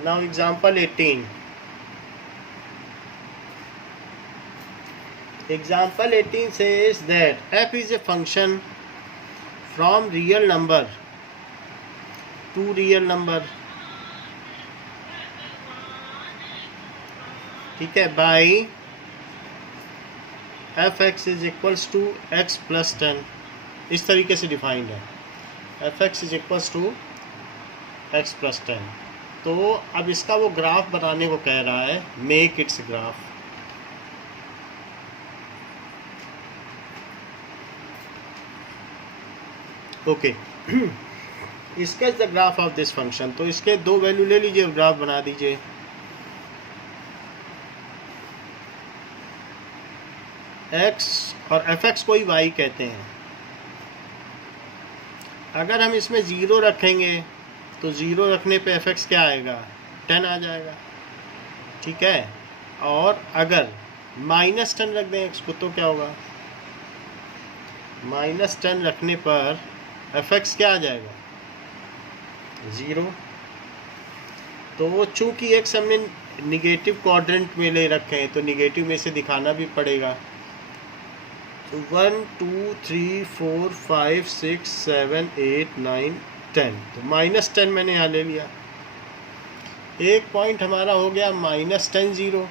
Now example 18. Example 18 says that f is a function from real number to real number, ठीक है, by f(x) is equals to x plus 10. इस तरीके से defined है, f(x) is equals to x plus 10. तो अब इसका वो ग्राफ बनाने को कह रहा है, make it's graph. Okay, sketch the graph of this function. तो इसके दो वैल्यू ले लीजिए, ग्राफ बना दीजिए. x और f(x) को ही y कहते हैं. अगर हम इसमें 0 रखेंगे तो 0 रखने पे f(x) क्या आएगा, 10 आ जाएगा, ठीक है. और अगर -10 रख दें x को तो क्या होगा, -10 रखने पर f(x) क्या आ जाएगा, 0. तो चूंकि x हमने निगेटिव क्वाड्रेंट में ले रखे हैं तो निगेटिव में से दिखाना भी पड़ेगा. 1 2 3 4 5 6 7 8 9 10. तो -10 मैंने यहाँ ले लिया. एक पॉइंट हमारा हो गया -10 0.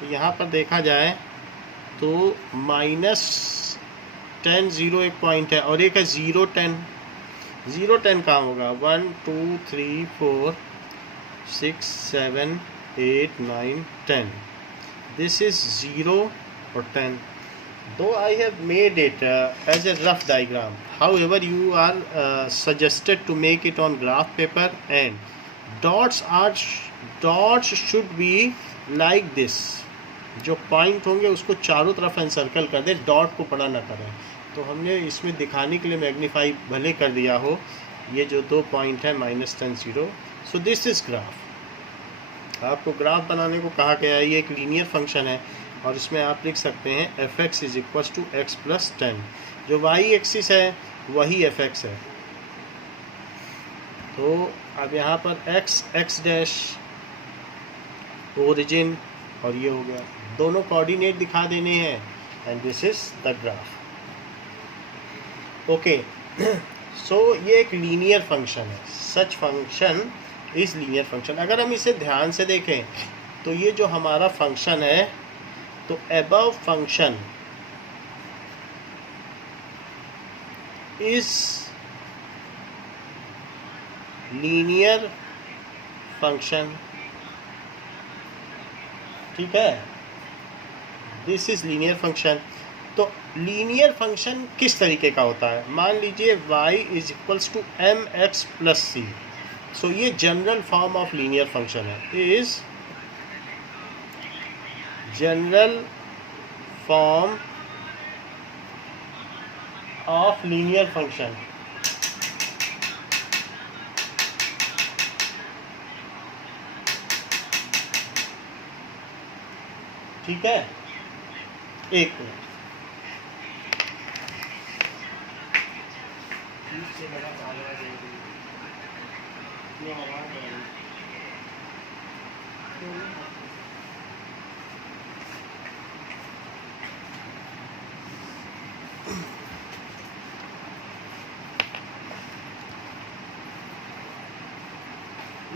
तो यहाँ पर देखा जाए तो -10 0 एक पॉइंट है और एक है 0 10. 0 10 कहाँ होगा, 1 2 3 4 6 7 8 9 10. This is 0 or 10. Though I have made it as a rough diagram, however you are suggested to make it on graph paper, and dots should be like this. जो पॉइंट होंगे उसको चारों तरफ एनसर्कल कर दे, डॉट को बड़ा ना करें. तो हमने इसमें दिखाने के लिए मैग्नीफाई भले कर दिया हो, ये जो दो पॉइंट है -10 0. सो दिस इज ग्राफ. आपको ग्राफ बनाने को कहा गया है. ये एक लीनियर फंक्शन है और इसमें आप लिख सकते हैं f(x) is equals to x plus 10. जो y एक्सिस है वही f(x) है. तो अब यहाँ पर x डैश ओरिजिन और ये हो गया, दोनों कोऑर्डिनेट दिखा देने हैं, and this is the graph. Okay, so ये एक लीनियर फंक्शन है. Such function is linear function. अगर हम इसे ध्यान से देखें तो ये जो हमारा फंक्शन है, तो above function is linear function, ठीक है. This is linear function. तो लीनियर फंक्शन किस तरीके का होता है, मान लीजिए y is equals to mx plus c. So ये general form of linear function है, is general form of linear function. ठीक है, एक मिनट.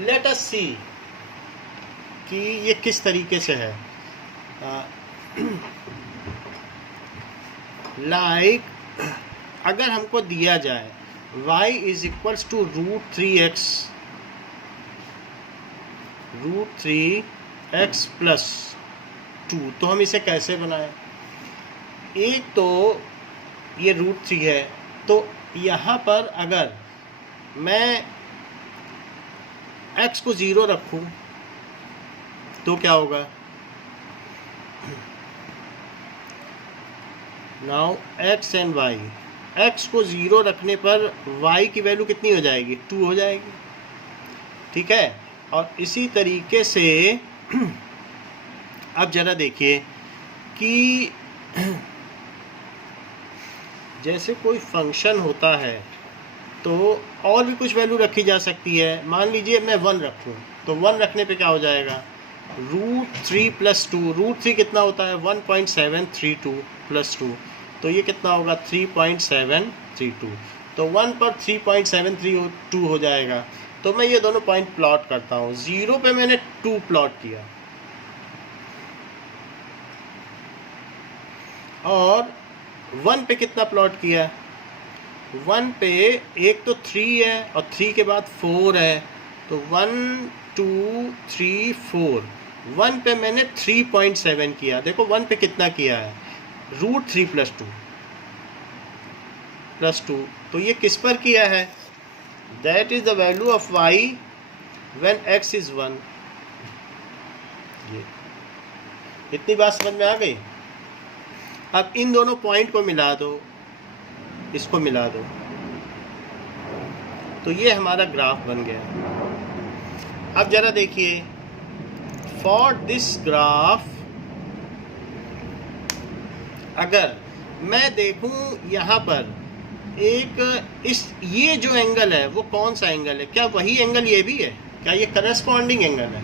लेट अस सी कि ये किस तरीके से है. लाइक अगर हमको दिया जाए y is equals to √3x plus 2, तो हम इसे कैसे बनाएं. एक तो ये √3 है, तो यहाँ पर अगर मैं x को 0 रखूं तो क्या होगा. Now x and y, x को 0 रखने पर y की वैल्यू कितनी हो जाएगी, 2 हो जाएगी, ठीक है. और इसी तरीके से अब ज़रा देखिए कि जैसे कोई फंक्शन होता है तो और भी कुछ वैल्यू रखी जा सकती है। मान लीजिए मैं 1 रखूँ, तो 1 रखने पे क्या हो जाएगा, √3 + 2। √3 कितना होता है, 1.732 + 2, तो ये कितना होगा 3.732। तो 1 पर 3.732 हो जाएगा। तो मैं ये दोनों पॉइंट प्लॉट करता हूँ। 0 पे मैंने 2 प्लॉट किया और 1 पे कितना प्लॉट किया, 1 पे एक तो 3 है और 3 के बाद 4 है, तो 1 2 3 4। 1 पे मैंने 3.7 किया। देखो 1 पे कितना किया है, √3 + 2, तो ये किस पर किया है, that is the value of y when x is 1। ये इतनी बात समझ में आ गई। अब इन दोनों पॉइंट को मिला दो, इसको मिला दो, तो ये हमारा ग्राफ बन गया। अब जरा देखिए, फॉर दिस ग्राफ अगर मैं देखूं यहाँ पर एक ये जो एंगल है वो कौन सा एंगल है, क्या वही एंगल ये भी है, क्या ये करस्पॉन्डिंग एंगल है,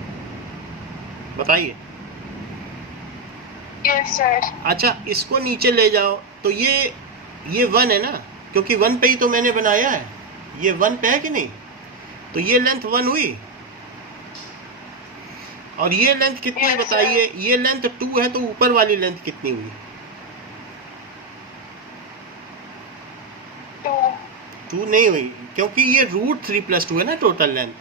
बताइए। Yes sir. अच्छा, इसको नीचे ले जाओ, तो ये 1 है ना, क्योंकि 1 पे ही तो मैंने बनाया है। ये 1 पे है कि नहीं, तो ये लेंथ 1 हुई और ये लेंथ कितनी है बताइए, ये लेंथ 2 है, तो ऊपर वाली लेंथ कितनी हुई, 2 नहीं हुई, क्योंकि ये √3 + 2 है ना टोटल लेंथ।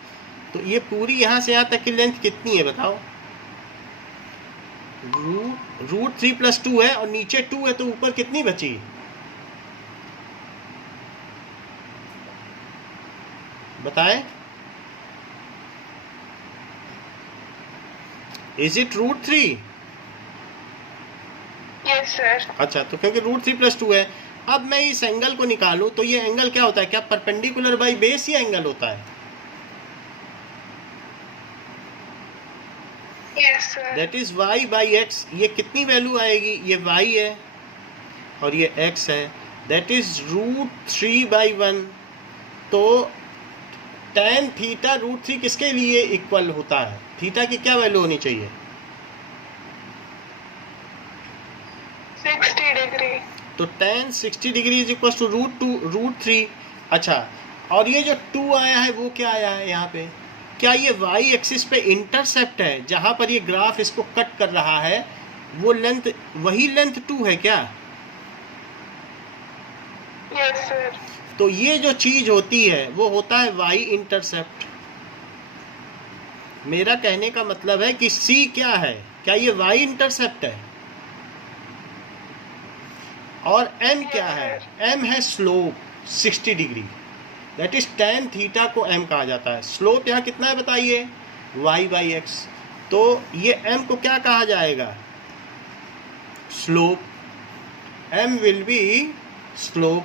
तो ये पूरी यहाँ से यहाँ तक की लेंथ कितनी है बताओ, √3 + 2 है और नीचे 2 है, तो ऊपर कितनी बची, बताएं। Is it √3? Yes sir. अच्छा, तो क्योंकि √3 + 2 है। अब मैं इस एंगल को निकालूं, तो ये एंगल क्या होता है, क्या perpendicular by base he angle होता है, yes sir. That is y/x। ये कितनी वैल्यू आएगी, ये y है और ये x है, दैट इज √3/1। तो tan थीटा √3 किसके लिए इक्वल होता है, थीटा की क्या वैल्यू होनी चाहिए, 60 डिग्री। तो tan 60 degree is equal to √3। अच्छा, और ये जो 2 आया है वो क्या आया है यहाँ पे, क्या ये y एक्सिस पे इंटरसेप्ट है, जहाँ पर ये ग्राफ इसको कट कर रहा है, वो लेंथ वही लेंथ 2 है क्या, यस सर। तो ये जो चीज होती है वो होता है y इंटरसेप्ट। मेरा कहने का मतलब है कि c क्या है, क्या ये y इंटरसेप्ट है, और m क्या है, m है slope 60 degree, that is tan theta को m कहा जाता है। स्लोप यहाँ कितना है बताइए, y/x, तो ये m को क्या कहा जाएगा, slope, m will be slope,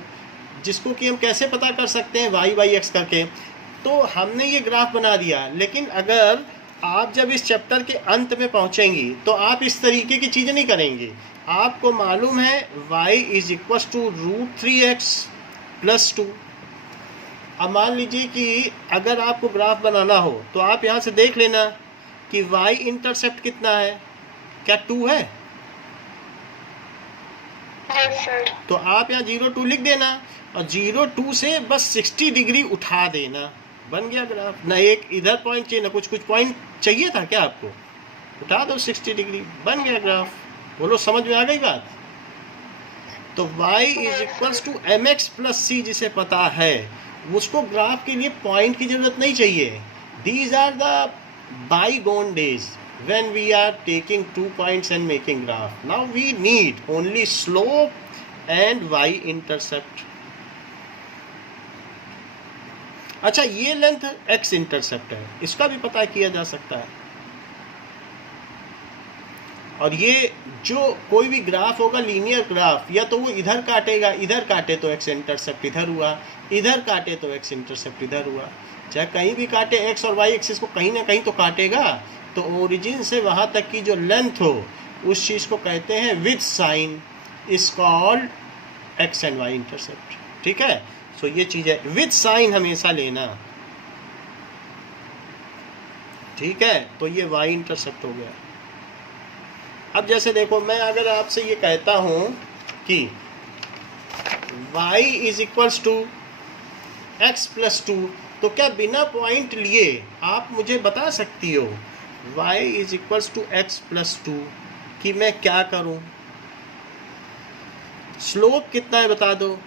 जिसको कि हम कैसे पता कर सकते हैं, y/x करके। तो हमने ये ग्राफ बना दिया, लेकिन अगर आप जब इस चैप्टर के अंत में पहुंचेंगी तो आप इस तरीके की चीज़ें नहीं करेंगे। आपको मालूम है y is equal to √3x + 2। अब मान लीजिए कि अगर आपको ग्राफ बनाना हो तो आप यहाँ से देख लेना कि y इंटरसेप्ट कितना है, क्या 2 है, यस सर। तो आप यहाँ 0 2 लिख देना और 0 2 से बस 60 डिग्री उठा देना, बन गया ग्राफ। ना एक इधर पॉइंट चाहिए, ना कुछ पॉइंट चाहिए था क्या आपको, उठा दो 60 डिग्री, बन गया ग्राफ। बोलो समझ में आ गई बात। तो y is equal to mx + c जिसे पता है, उसको ग्राफ के लिए पॉइंट की जरूरत नहीं चाहिए। These are the bygone days when we are taking 2 points and making graph. Now we need only slope and y intercept. अच्छा, ये लेंथ x इंटरसेप्ट है, इसका भी पता किया जा सकता है। और ये जो कोई भी ग्राफ होगा लीनियर ग्राफ, या तो वो इधर काटेगा, इधर काटे तो x इंटरसेप्ट इधर हुआ, इधर काटे तो x इंटरसेप्ट इधर हुआ, चाहे कहीं भी काटे x और y एक्सिस को कहीं ना कहीं तो काटेगा। तो ओरिजिन से वहाँ तक की जो लेंथ हो उस चीज़ को कहते हैं with sign, is called x and y intercept. ठीक है, सो ये चीज़ है, विद साइन हमेशा लेना, ठीक है। तो ये y इंटरसेप्ट हो गया। अब जैसे देखो, मैं अगर आपसे ये कहता हूं कि y is equals to X plus two, तो क्या बिना पॉइंट लिए आप मुझे बता सकती हो y is equals to X plus two कि मैं क्या करूं? स्लोप कितना है बता दो।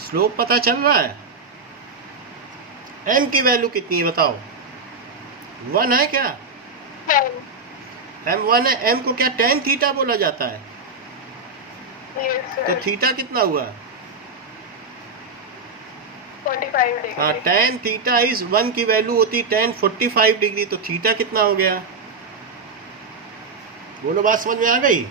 स्लोप पता चल रहा है? m की वैल्यू कितनी है बताओ? 1 है क्या? m 1 है। m को क्या tan थीटा बोला जाता है? Yes, तो sir. थीटा कितना हुआ? 45 degree. हाँ, tan थीटा इज 1 की वैल्यू होती tan 45 डिग्री, तो थीटा कितना हो गया? बोलो, बात समझ में आ गई?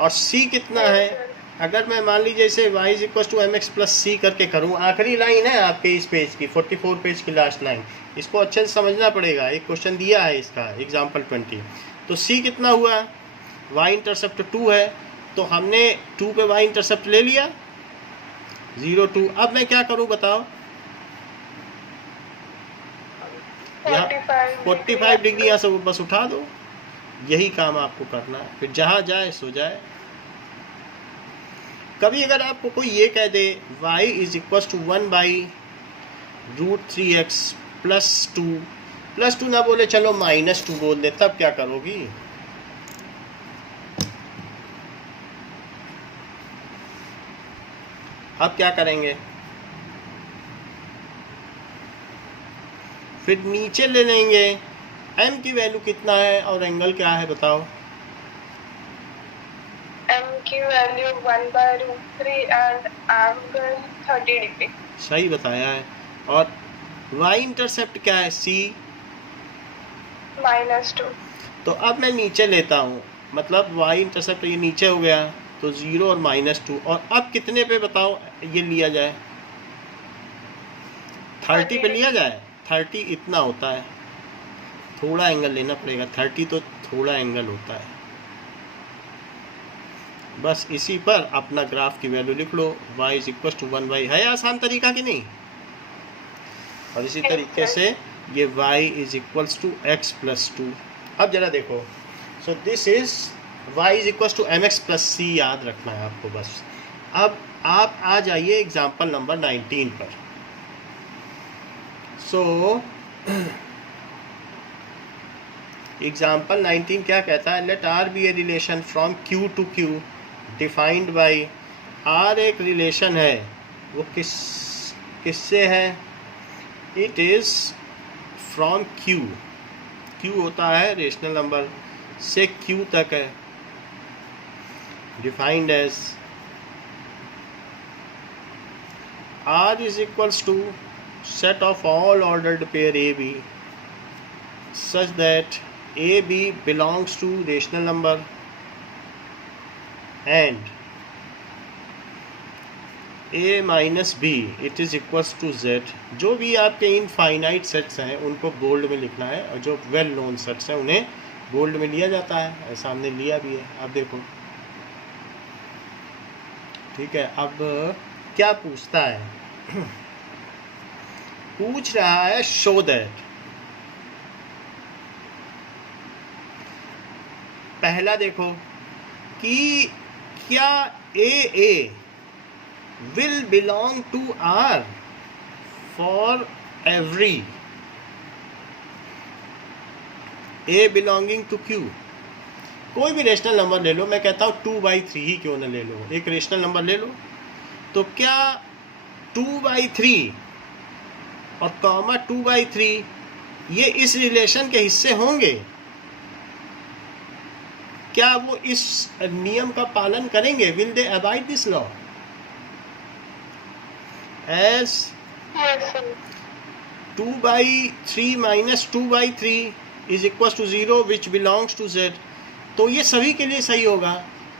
और c कितना Yes, है? sir. अगर मैं मान लीजिए इसे y is equal to M X plus C करके करूँ, आखिरी लाइन है आपके इस पेज की, 44 पेज की लास्ट लाइन, इसको अच्छे से समझना पड़ेगा। एक क्वेश्चन दिया है इसका, एग्जाम्पल 20। तो c कितना हुआ? y इंटरसेप्ट 2 है, तो हमने 2 पे y इंटरसेप्ट ले लिया 0 2। अब मैं क्या करूँ बताओ? यहाँ 45 डिग्री यहाँ से बस उठा दो, यही काम आपको करना है, फिर जहाँ जाए सो जाए। कभी अगर आपको कोई ये कह दे y is equal to 1/√3x plus two ना बोले, चलो -2 बोल दे, तब क्या करोगी? अब क्या करेंगे? फिर नीचे ले लेंगे, m की वैल्यू कितना है और एंगल क्या है बताओ? M की वैल्यू 1/√3 एंड एंगल 30 डिग्री। सही बताया है। और y इंटरसेप्ट क्या है? c -2। तो अब मैं नीचे लेता हूँ, मतलब y इंटरसेप्ट ये नीचे हो गया, तो 0 और -2। और अब कितने पे बताओ ये लिया जाए? 30 पे लिया जाए। 30 इतना होता है, थोड़ा एंगल लेना पड़ेगा। 30 तो थोड़ा एंगल होता है। बस इसी पर अपना ग्राफ की वैल्यू लिख लो, y इज इक्वल टू 1/, है आसान तरीका कि नहीं? और इसी तरीके से ये y is equals to X plus 2। अब जरा देखो, so this is y is equals to M X plus C, याद रखना है आपको बस। अब आप आ जाइए एग्जाम्पल नंबर 19 पर। सो एग्जाम्पल 19 क्या कहता है? Let r be a relation from q to q defined by. r एक रिलेशन है, वो किससे है? It is from q। q होता है रेशनल नंबर, से q तक है, defined as r is equals to set of all ordered pair AB such that AB belongs to rational number and A minus B it is equals to Z। जो भी आपके infinite sets हैं उनको bold में लिखना है, और जो वेल नोन सेट्स हैं उन्हें बोल्ड में लिया जाता है। ऐसा हमने लिया भी है, अब देखो ठीक है। अब क्या पूछता है? पूछ रहा है शो दैट, पहला देखो कि क्या A will belong to R for every A belonging to Q. कोई भी रेशनल नंबर ले लो, मैं कहता हूँ 2/3 ही क्यों ना ले लो, एक रेशनल नंबर ले लो, तो क्या 2/3 और कॉमा 2/3 ये इस रिलेशन के हिस्से होंगे? क्या वो इस नियम का पालन करेंगे? Will they abide this law? As 2/3 minus 2/3 is equal to 0 which belongs to Z। तो ये सभी के लिए सही होगा।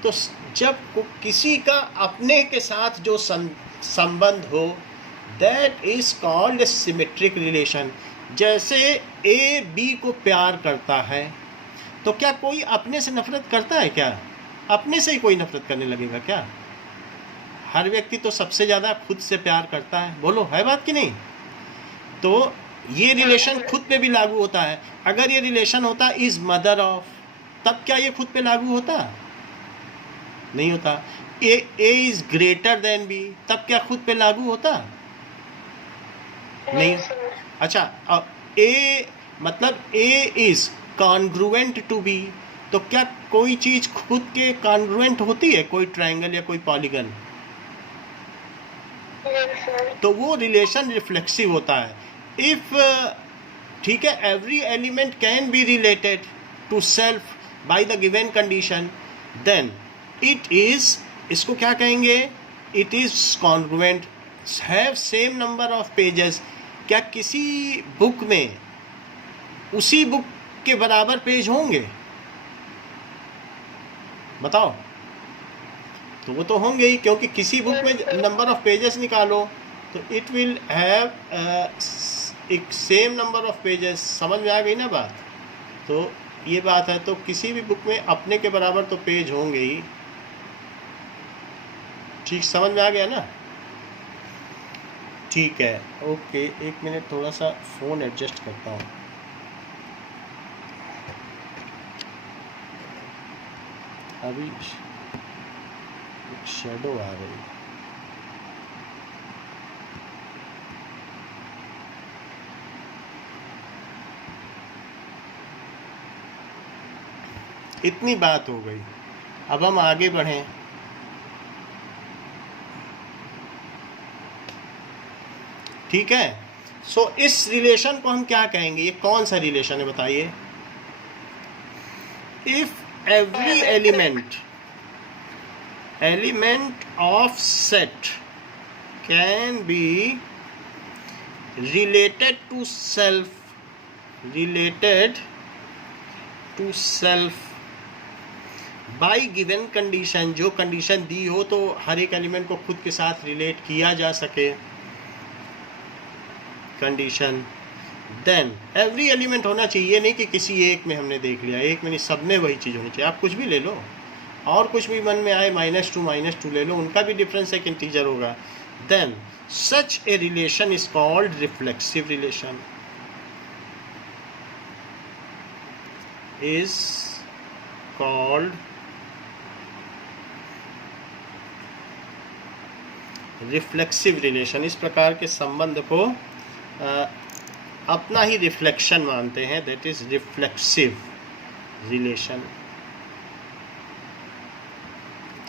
तो जब किसी का अपने के साथ जो संबंध हो, that is called symmetric relation. जैसे ए बी को प्यार करता है, तो क्या कोई अपने से नफरत करता है क्या? अपने से ही कोई नफरत करने लगेगा क्या? हर व्यक्ति तो सबसे ज़्यादा खुद से प्यार करता है, बोलो है बात कि नहीं? तो ये रिलेशन खुद पे भी लागू होता है। अगर ये रिलेशन होता इज मदर ऑफ, तब क्या ये खुद पे लागू होता? नहीं होता। ए इज ग्रेटर देन बी, तब क्या खुद पे लागू होता? नहीं। अच्छा, ए मतलब ए इज कॉन्ग्रुएंट टू बी, तो क्या कोई चीज खुद के कॉन्ग्रुएंट होती है? कोई ट्रायंगल या कोई पॉलीगन? तो वो रिलेशन रिफ्लेक्सिव होता है। इफ ठीक है, every element can be related to self by the given condition, then it is, इसको क्या कहेंगे? It is congruent, have same number of pages. क्या किसी बुक में उसी बुक के बराबर पेज होंगे? बताओ। तो वो तो होंगे ही, क्योंकि किसी बुक में नंबर ऑफ पेजेस निकालो तो इट विल हैव एक सेम नंबर ऑफ पेजेस। समझ में आ गई ना बात? तो ये बात है, तो किसी भी बुक में अपने के बराबर तो पेज होंगे ही। ठीक, समझ में आ गया ना? ठीक है, ओके, एक मिनट, थोड़ा सा फ़ोन एडजस्ट करता हूँ। अभी एक शेडो आ गई। इतनी बात हो गई, अब हम आगे बढ़ें। ठीक है, सो इस रिलेशन को हम क्या कहेंगे? ये कौन सा रिलेशन है बताइए? If every element of set can be related to self by given condition, जो कंडीशन दी हो तो हर एक एलिमेंट को खुद के साथ रिलेट किया जा सके कंडीशन, देन एवरी एलिमेंट होना चाहिए। नहीं कि किसी एक में हमने देख लिया, एक में नहीं, सब में वही चीज़ होनी चाहिए। आप कुछ भी ले लो, और कुछ भी मन में आए, -2 ले लो, उनका भी डिफरेंस एक इंटीजर होगा। Then such a relation is called reflexive relation, is called reflexive relation. इस प्रकार के संबंध को अपना ही रिफ्लेक्शन मानते हैं, दैट इज रिफ्लेक्सिव रिलेशन।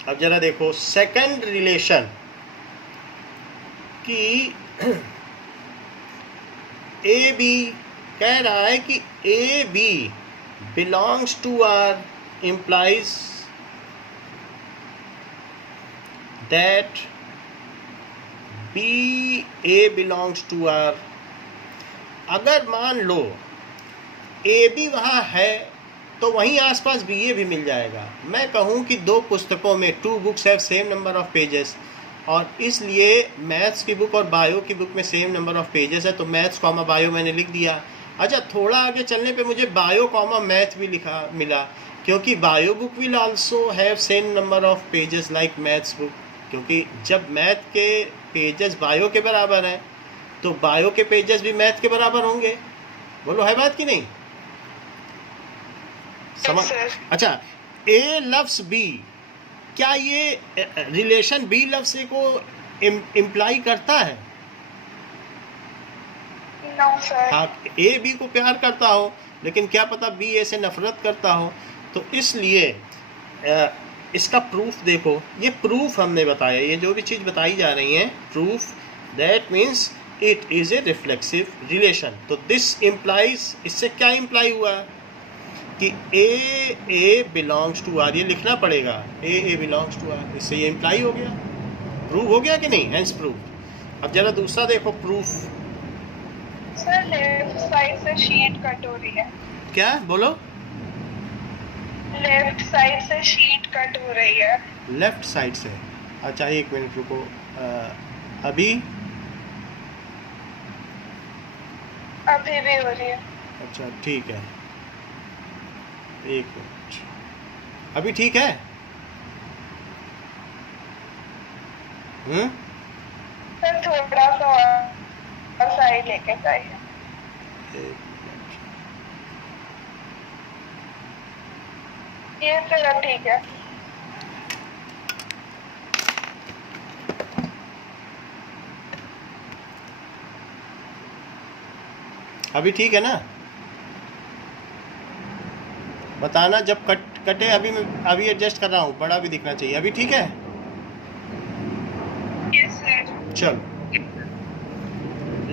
अब जरा देखो सेकंड रिलेशन कि ए बी कह रहा है कि A B belongs to R implies that B A belongs to R। अगर मान लो ए बी वहाँ है तो वहीं आसपास बी ए भी मिल जाएगा। मैं कहूँ कि दो पुस्तकों में 2 books have same number of pages, और इसलिए मैथ्स की बुक और बायो की बुक में सेम नंबर ऑफ पेजेस है, तो मैथ्स कॉमा बायो मैंने लिख दिया। अच्छा, थोड़ा आगे चलने पे मुझे बायो कॉमा मैथ भी लिखा मिला, क्योंकि bio book will also have same number of pages like maths book, क्योंकि जब मैथ के पेजेस बायो के बराबर हैं तो बायो के पेजेस भी मैथ के बराबर होंगे। बोलो है बात कि नहीं? समझ? अच्छा, ए लव्स बी, क्या ये रिलेशन बी लव्स ए को इम्प्लाई करता है? No, sir. हाँ, ए बी को प्यार करता हो, लेकिन क्या पता बी ए से नफरत करता हो। तो इसलिए इसका प्रूफ देखो, ये प्रूफ हमने बताया, ये जो भी चीज़ बताई जा रही है proof, that means it is a reflexive relation. तो दिस इम्प्लाइज, इससे क्या इम्प्लाई हुआ कि ए बिलोंग्स टू आर, ये लिखना पड़ेगा, ए बिलोंग्स टू आर, इससे ये इम्प्लाई हो गया, प्रूव हो गया कि नहीं? Hence proof. अब जरा दूसरा देखो प्रूफ। सर लेफ्ट साइड से शीट कट हो रही है। क्या बोलो? लेफ्ट साइड से शीट कट हो रही है। लेफ्ट साइड से? अच्छा, एक मिनट रुको, अभी भी हो रही है। अच्छा ठीक है, एक मिनट, अभी ठीक है? सर थोड़ा सा और साइड लेके चाहिए। ये सर अब ठीक है। अभी ठीक है ना? बताना जब कटे। अभी मैं अभी एडजस्ट कर रहा हूँ, बड़ा भी दिखना चाहिए। अभी ठीक है? Yes sir. चल,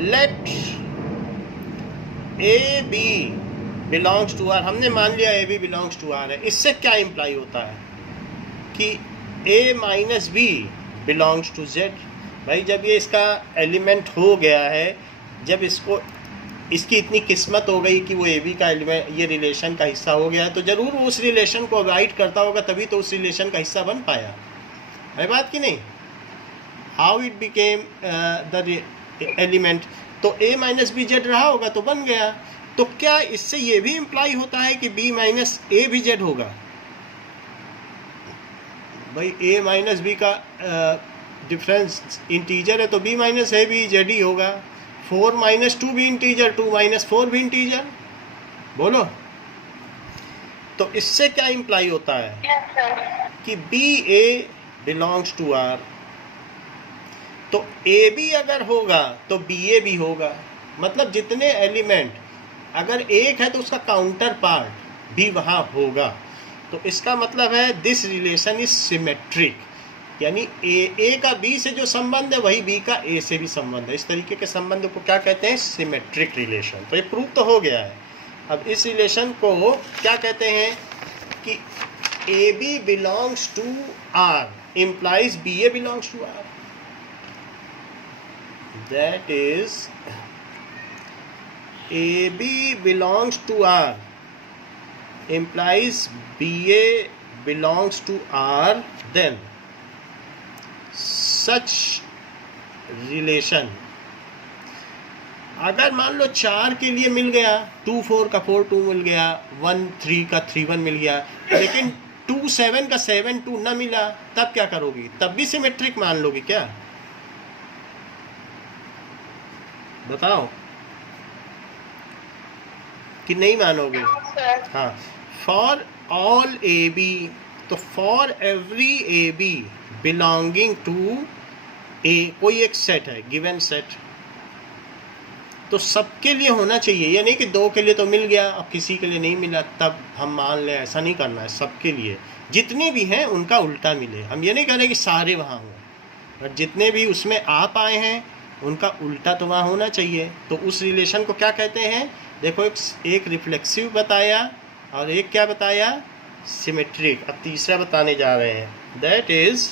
let A B belongs to R. हमने मान लिया A B belongs to R है। इससे क्या इम्प्लाई होता है कि A minus B belongs to Z. भाई जब ये इसका एलिमेंट हो गया है, जब इसकी इतनी किस्मत हो गई कि वो ए बी का एलिमेंट, ये रिलेशन का हिस्सा हो गया है, तो ज़रूर वो उस रिलेशन को अवॉइड करता होगा, तभी तो उस रिलेशन का हिस्सा बन पाया है। बात कि नहीं? How it became the element, तो ए माइनस बी जेड रहा होगा तो बन गया। तो क्या इससे ये भी इम्प्लाई होता है कि बी माइनस ए भी जेड होगा? भाई ए माइनस बी का डिफरेंस इंटीजर है, तो बी माइनस ए भी जेड ही होगा। 4 माइनस 2 भी इंटीजर, 2 माइनस 4 भी इंटीजर। बोलो, तो इससे क्या इम्प्लाई होता है यस सर। कि B A belongs to R. तो ए बी अगर होगा तो बी ए भी होगा। मतलब जितने एलिमेंट, अगर एक है तो उसका काउंटर पार्ट भी वहाँ होगा। तो इसका मतलब है दिस रिलेशन इज सिमेट्रिक, यानी ए का बी से जो संबंध है वही बी का ए से भी संबंध है। इस तरीके के संबंध को क्या कहते हैं? Symmetric relation. तो ये प्रूव तो हो गया है। अब इस रिलेशन को क्या कहते हैं कि A B belongs to R implies B A belongs to R. That is A B belongs to R implies BA belongs to R, then such relation, अगर मान लो 4 के लिए मिल गया, 2 4 का 4 2 मिल गया, 1 3 का 3 1 मिल गया, लेकिन 2 7 का 7 2 ना मिला, तब क्या करोगी? तब भी सिमेट्रिक मान लोगी क्या? बताओ कि नहीं मानोगे? हाँ, फॉर ऑल ए बी, तो for every A B belonging to A, कोई एक सेट है, गिवन सेट, तो सबके लिए होना चाहिए। ये नहीं कि 2 के लिए तो मिल गया और किसी के लिए नहीं मिला तब हम मान लें, ऐसा नहीं करना है। सबके लिए जितने भी हैं उनका उल्टा मिले। हम ये नहीं कह रहे कि सारे वहाँ हों, बट जितने भी उसमें आप आए हैं उनका उल्टा तो वहाँ होना चाहिए। तो उस रिलेशन को क्या कहते हैं? देखो, एक रिफ्लेक्सिव बताया और एक क्या बताया? सिमेट्रिक। अब तीसरा बताने जा रहे हैं, that is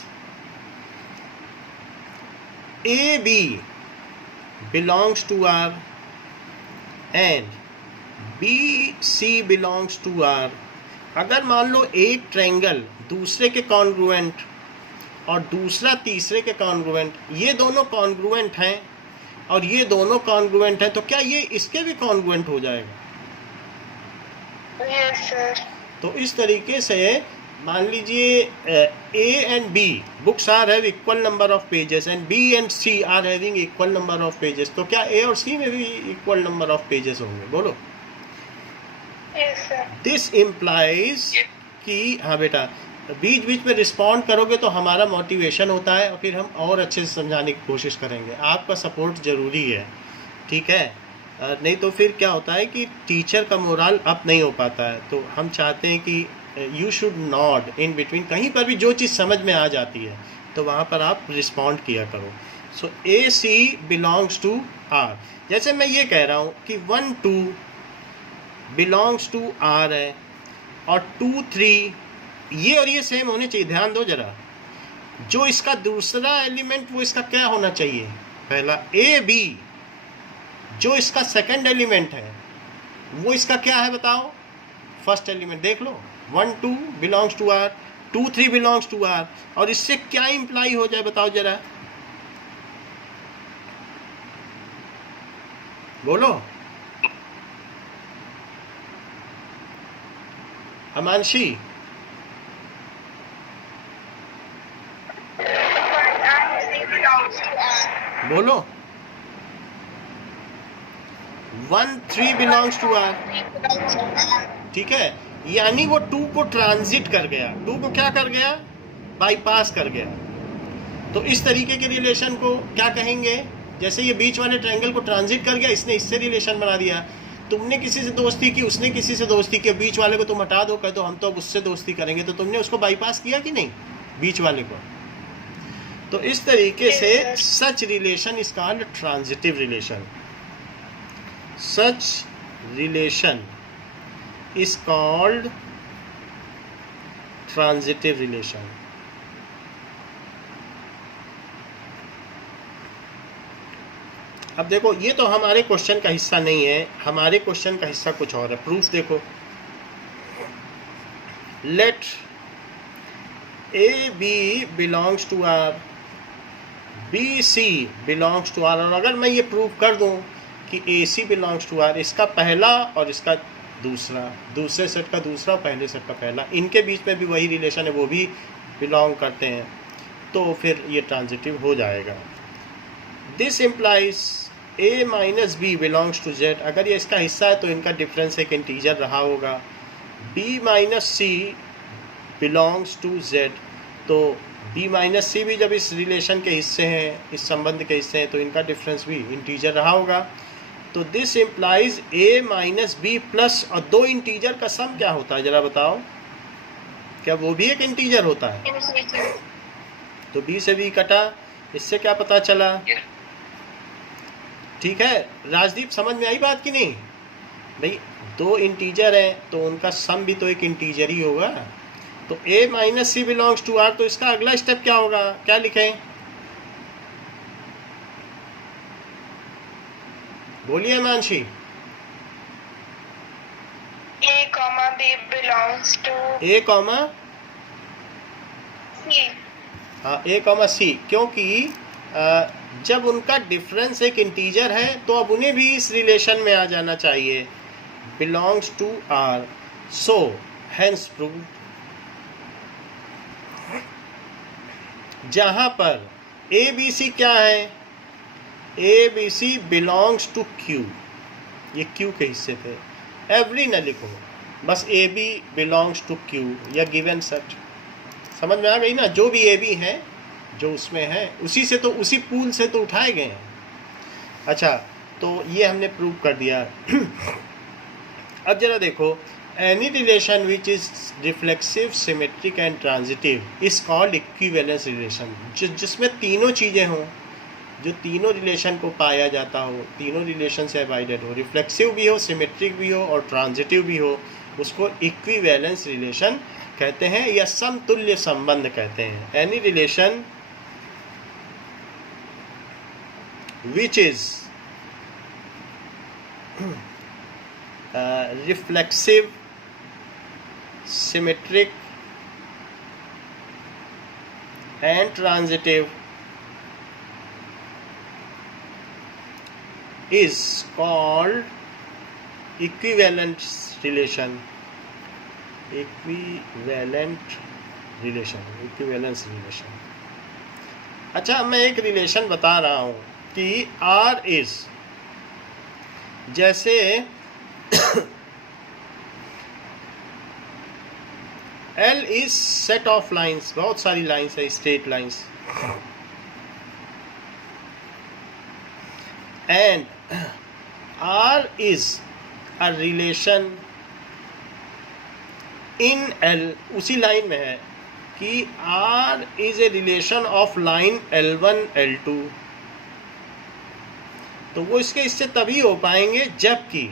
A B belongs to R and B C belongs to R. अगर मान लो एक ट्रायंगल दूसरे के कॉन्ग्रुएंट और दूसरा तीसरे के कॉन्ग्रुएंट, ये दोनों कॉन्ग्रुएंट हैं और ये दोनों कॉन्ग्रुएंट हैं, तो क्या ये इसके भी कॉन्ग्रुएंट हो जाएगा? Yes sir. तो इस तरीके से मान लीजिए A and B books are have equal number of pages and B and C are having equal number of pages, तो क्या ए और सी में भी इक्वल नंबर ऑफ पेजेस होंगे? बोलो। Yes sir. दिस इम्प्लाइज कि, हाँ बेटा, बीच बीच में रिस्पॉन्ड करोगे तो हमारा मोटिवेशन होता है और फिर हम और अच्छे से समझाने की कोशिश करेंगे। आपका सपोर्ट ज़रूरी है, ठीक है? नहीं तो फिर क्या होता है कि टीचर का मोरल अप नहीं हो पाता है। तो हम चाहते हैं कि you should nod in between, कहीं पर भी जो चीज़ समझ में आ जाती है तो वहाँ पर आप रिस्पॉन्ड किया करो। सो ए सी बिलोंग्स टू आर। जैसे मैं ये कह रहा हूँ कि 1 2 बिलोंग्स टू आर है और 2 3, ये और ये सेम होने चाहिए। ध्यान दो जरा, जो इसका दूसरा एलिमेंट वो इसका क्या होना चाहिए? पहला ए बी, जो इसका सेकंड एलिमेंट है वो इसका क्या है बताओ? First element. देख लो, 1 2 belongs to R, 2 3 belongs to R, और इससे क्या इम्प्लाई हो जाए बताओ जरा, बोलो। अमानशी 1 and C belongs to R. बोलो। 1 3 belongs to R, 3 belongs to R. ठीक है, यानी वो 2 को ट्रांजिट कर गया, 2 को क्या कर गया, बाईपास कर गया। तो इस तरीके के रिलेशन को क्या कहेंगे, जैसे ये बीच वाले ट्रायंगल को ट्रांजिट कर गया, इसने इससे रिलेशन बना दिया। तुमने किसी से दोस्ती की, उसने किसी से दोस्ती की, बीच वाले को तुम हटा दो, कह दो हम तो अब उससे दोस्ती करेंगे, तो तुमने उसको बाईपास किया कि नहीं, बीच वाले को। तो इस तरीके से such relation is called transitive relation. Such relation is called transitive relation. अब देखो, ये तो हमारे क्वेश्चन का हिस्सा नहीं है, हमारे क्वेश्चन का हिस्सा कुछ और है। प्रूफ देखो, let A B belongs to R, B C belongs to R. और अगर मैं ये प्रूफ कर दूं कि A C belongs to R, इसका पहला और इसका दूसरा, दूसरे सेट का दूसरा, पहले सेट का पहला, इनके बीच में भी वही रिलेशन है, वो भी बिलोंग करते हैं, तो फिर ये ट्रांजिटिव हो जाएगा। This implies A minus B belongs to Z. अगर ये इसका हिस्सा है तो इनका डिफरेंस एक इंटीजर रहा होगा। B minus C belongs to Z, तो बी माइनस सी भी जब इस रिलेशन के हिस्से हैं, इस संबंध के हिस्से हैं, तो इनका डिफरेंस भी इंटीजर रहा होगा। तो this implies A minus B plus, और दो इंटीजर का सम क्या होता है जरा बताओ, क्या वो भी एक इंटीजर होता है? तो बी से बी कटा, इससे क्या पता चला? ठीक है राजदीप, समझ में आई बात कि नहीं? भाई दो इंटीजर हैं तो उनका सम भी तो एक इंटीजर ही होगा। तो a minus C belongs to R, तो इसका अगला स्टेप क्या होगा, क्या लिखें, बोलिए Mansi. A comma B belongs to a comma C. हाँ, a कॉमा सी, क्योंकि जब उनका डिफरेंस एक इंटीजर है तो अब उन्हें भी इस रिलेशन में आ जाना चाहिए, belongs to R. So hence proved, जहां पर ए बी सी क्या है, A B C belongs to Q, ये क्यू के हिस्से थे, एवरी न लिखो, बस A B belongs to Q या गिवन सेट। समझ में आ गई ना? जो भी ए बी है, जो उसमें है, उसी से तो, उसी पूल से तो उठाए गए हैं। अच्छा, तो ये हमने प्रूव कर दिया। अब जरा देखो, any relation which is reflexive, symmetric and transitive is called equivalence relation. जिसमें तीनों चीज़ें हों, जो तीनों रिलेशन को पाया जाता हो, तीनों रिलेशन से डिवाइडेड हो, रिफ्लेक्सिव भी हो, सिमेट्रिक भी हो और ट्रांजिटिव भी हो, उसको इक्विवेलेंस रिलेशन कहते हैं या समतुल्य संबंध कहते हैं। Any relation which is reflexive, symmetric and transitive is called equivalent relation. Equivalent relation, equivalence relation। अच्छा, मैं एक रिलेशन बता रहा हूँ कि R इज, जैसे L is set of lines, बहुत सारी लाइंस है, straight lines, and R is a relation in L, उसी लाइन में है कि R is a relation of line L1 L2। तो वो इसके इससे तभी हो पाएंगे जबकि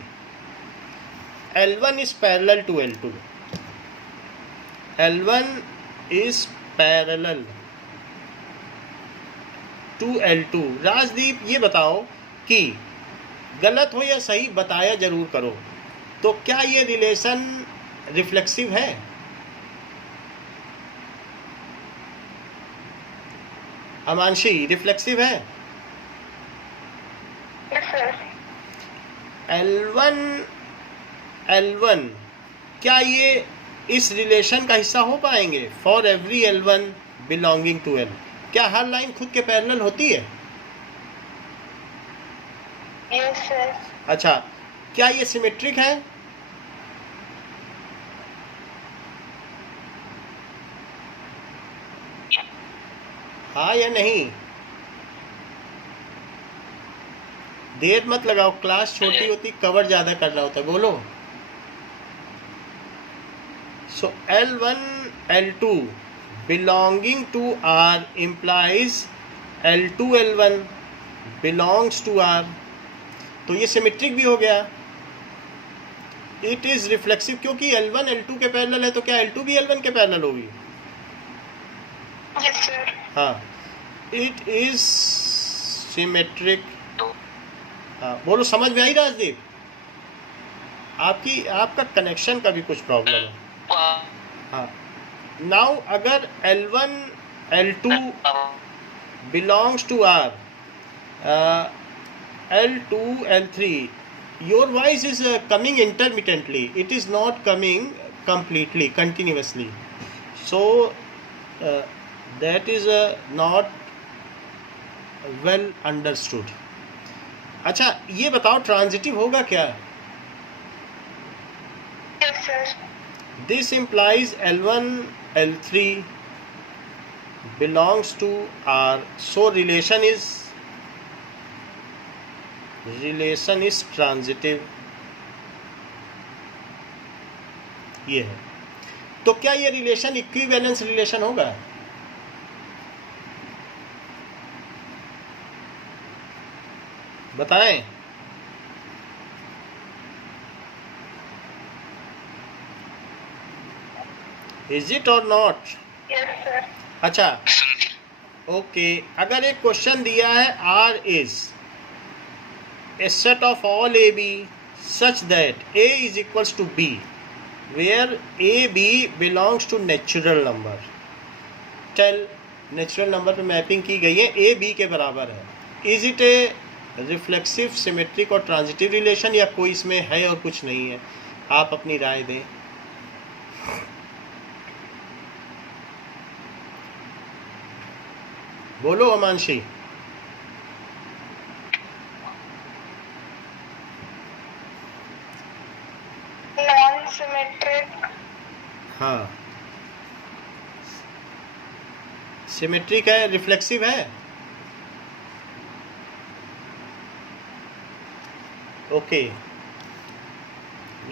L1 is parallel to L2, L1 is parallel to L2। Rajdeep ये बताओ कि गलत हो या सही, बताया जरूर करो। तो क्या ये रिलेशन रिफ्लेक्सिव है? अमानशी, रिफ्लेक्सिव है? Yes, sir. L1 क्या ये इस रिलेशन का हिस्सा हो पाएंगे? For every L1 belonging to L, क्या हर लाइन खुद के पैरेलल होती है? Yes, sir. अच्छा, क्या ये सिमेट्रिक है? हाँ या नहीं? देर मत लगाओ, क्लास छोटी होती, कवर ज्यादा करना होता है, बोलो। सो L1 L2 belonging to R implies L2 L1 belongs to R, तो ये सिमेट्रिक भी हो गया। इट इज रिफ्लेक्सिव, क्योंकि L1 L2 के पैरेलल है, तो क्या L2 भी L1 के पैरेलल होगी? Yes, sir. हाँ, इट इज सिमेट्रिक। हाँ बोलो, समझ में आई राजदीप? आपका कनेक्शन का भी कुछ प्रॉब्लम है। हाँ, नाउ अगर L1 L2 belongs to R, L2 L3, your voice is coming intermittently, it is not coming completely continuously, so that is not well understood. अच्छा, ये बताओ ट्रांजिटिव होगा क्या? Yes, sir. This implies L1 L3 belongs to R, so relation is transitive. ये है, तो क्या ये रिलेशन इक्विवेलेंस रिलेशन होगा? बताएं। इज इट और नॉट? Yes, sir. अच्छा, ओके, अगर एक क्वेश्चन दिया है R is a set of all AB such that A is equals to B, where AB belongs to natural number. Tell, natural number पे mapping की गई है, A B के बराबर है। Is it a reflexive, symmetric और transitive relation, या कोई इसमें है और कुछ नहीं है? आप अपनी राय दें। बोलो अमांशी। Non-symmetric. हाँ, सिमेट्रिक है, रिफ्लेक्सिव है। Okay,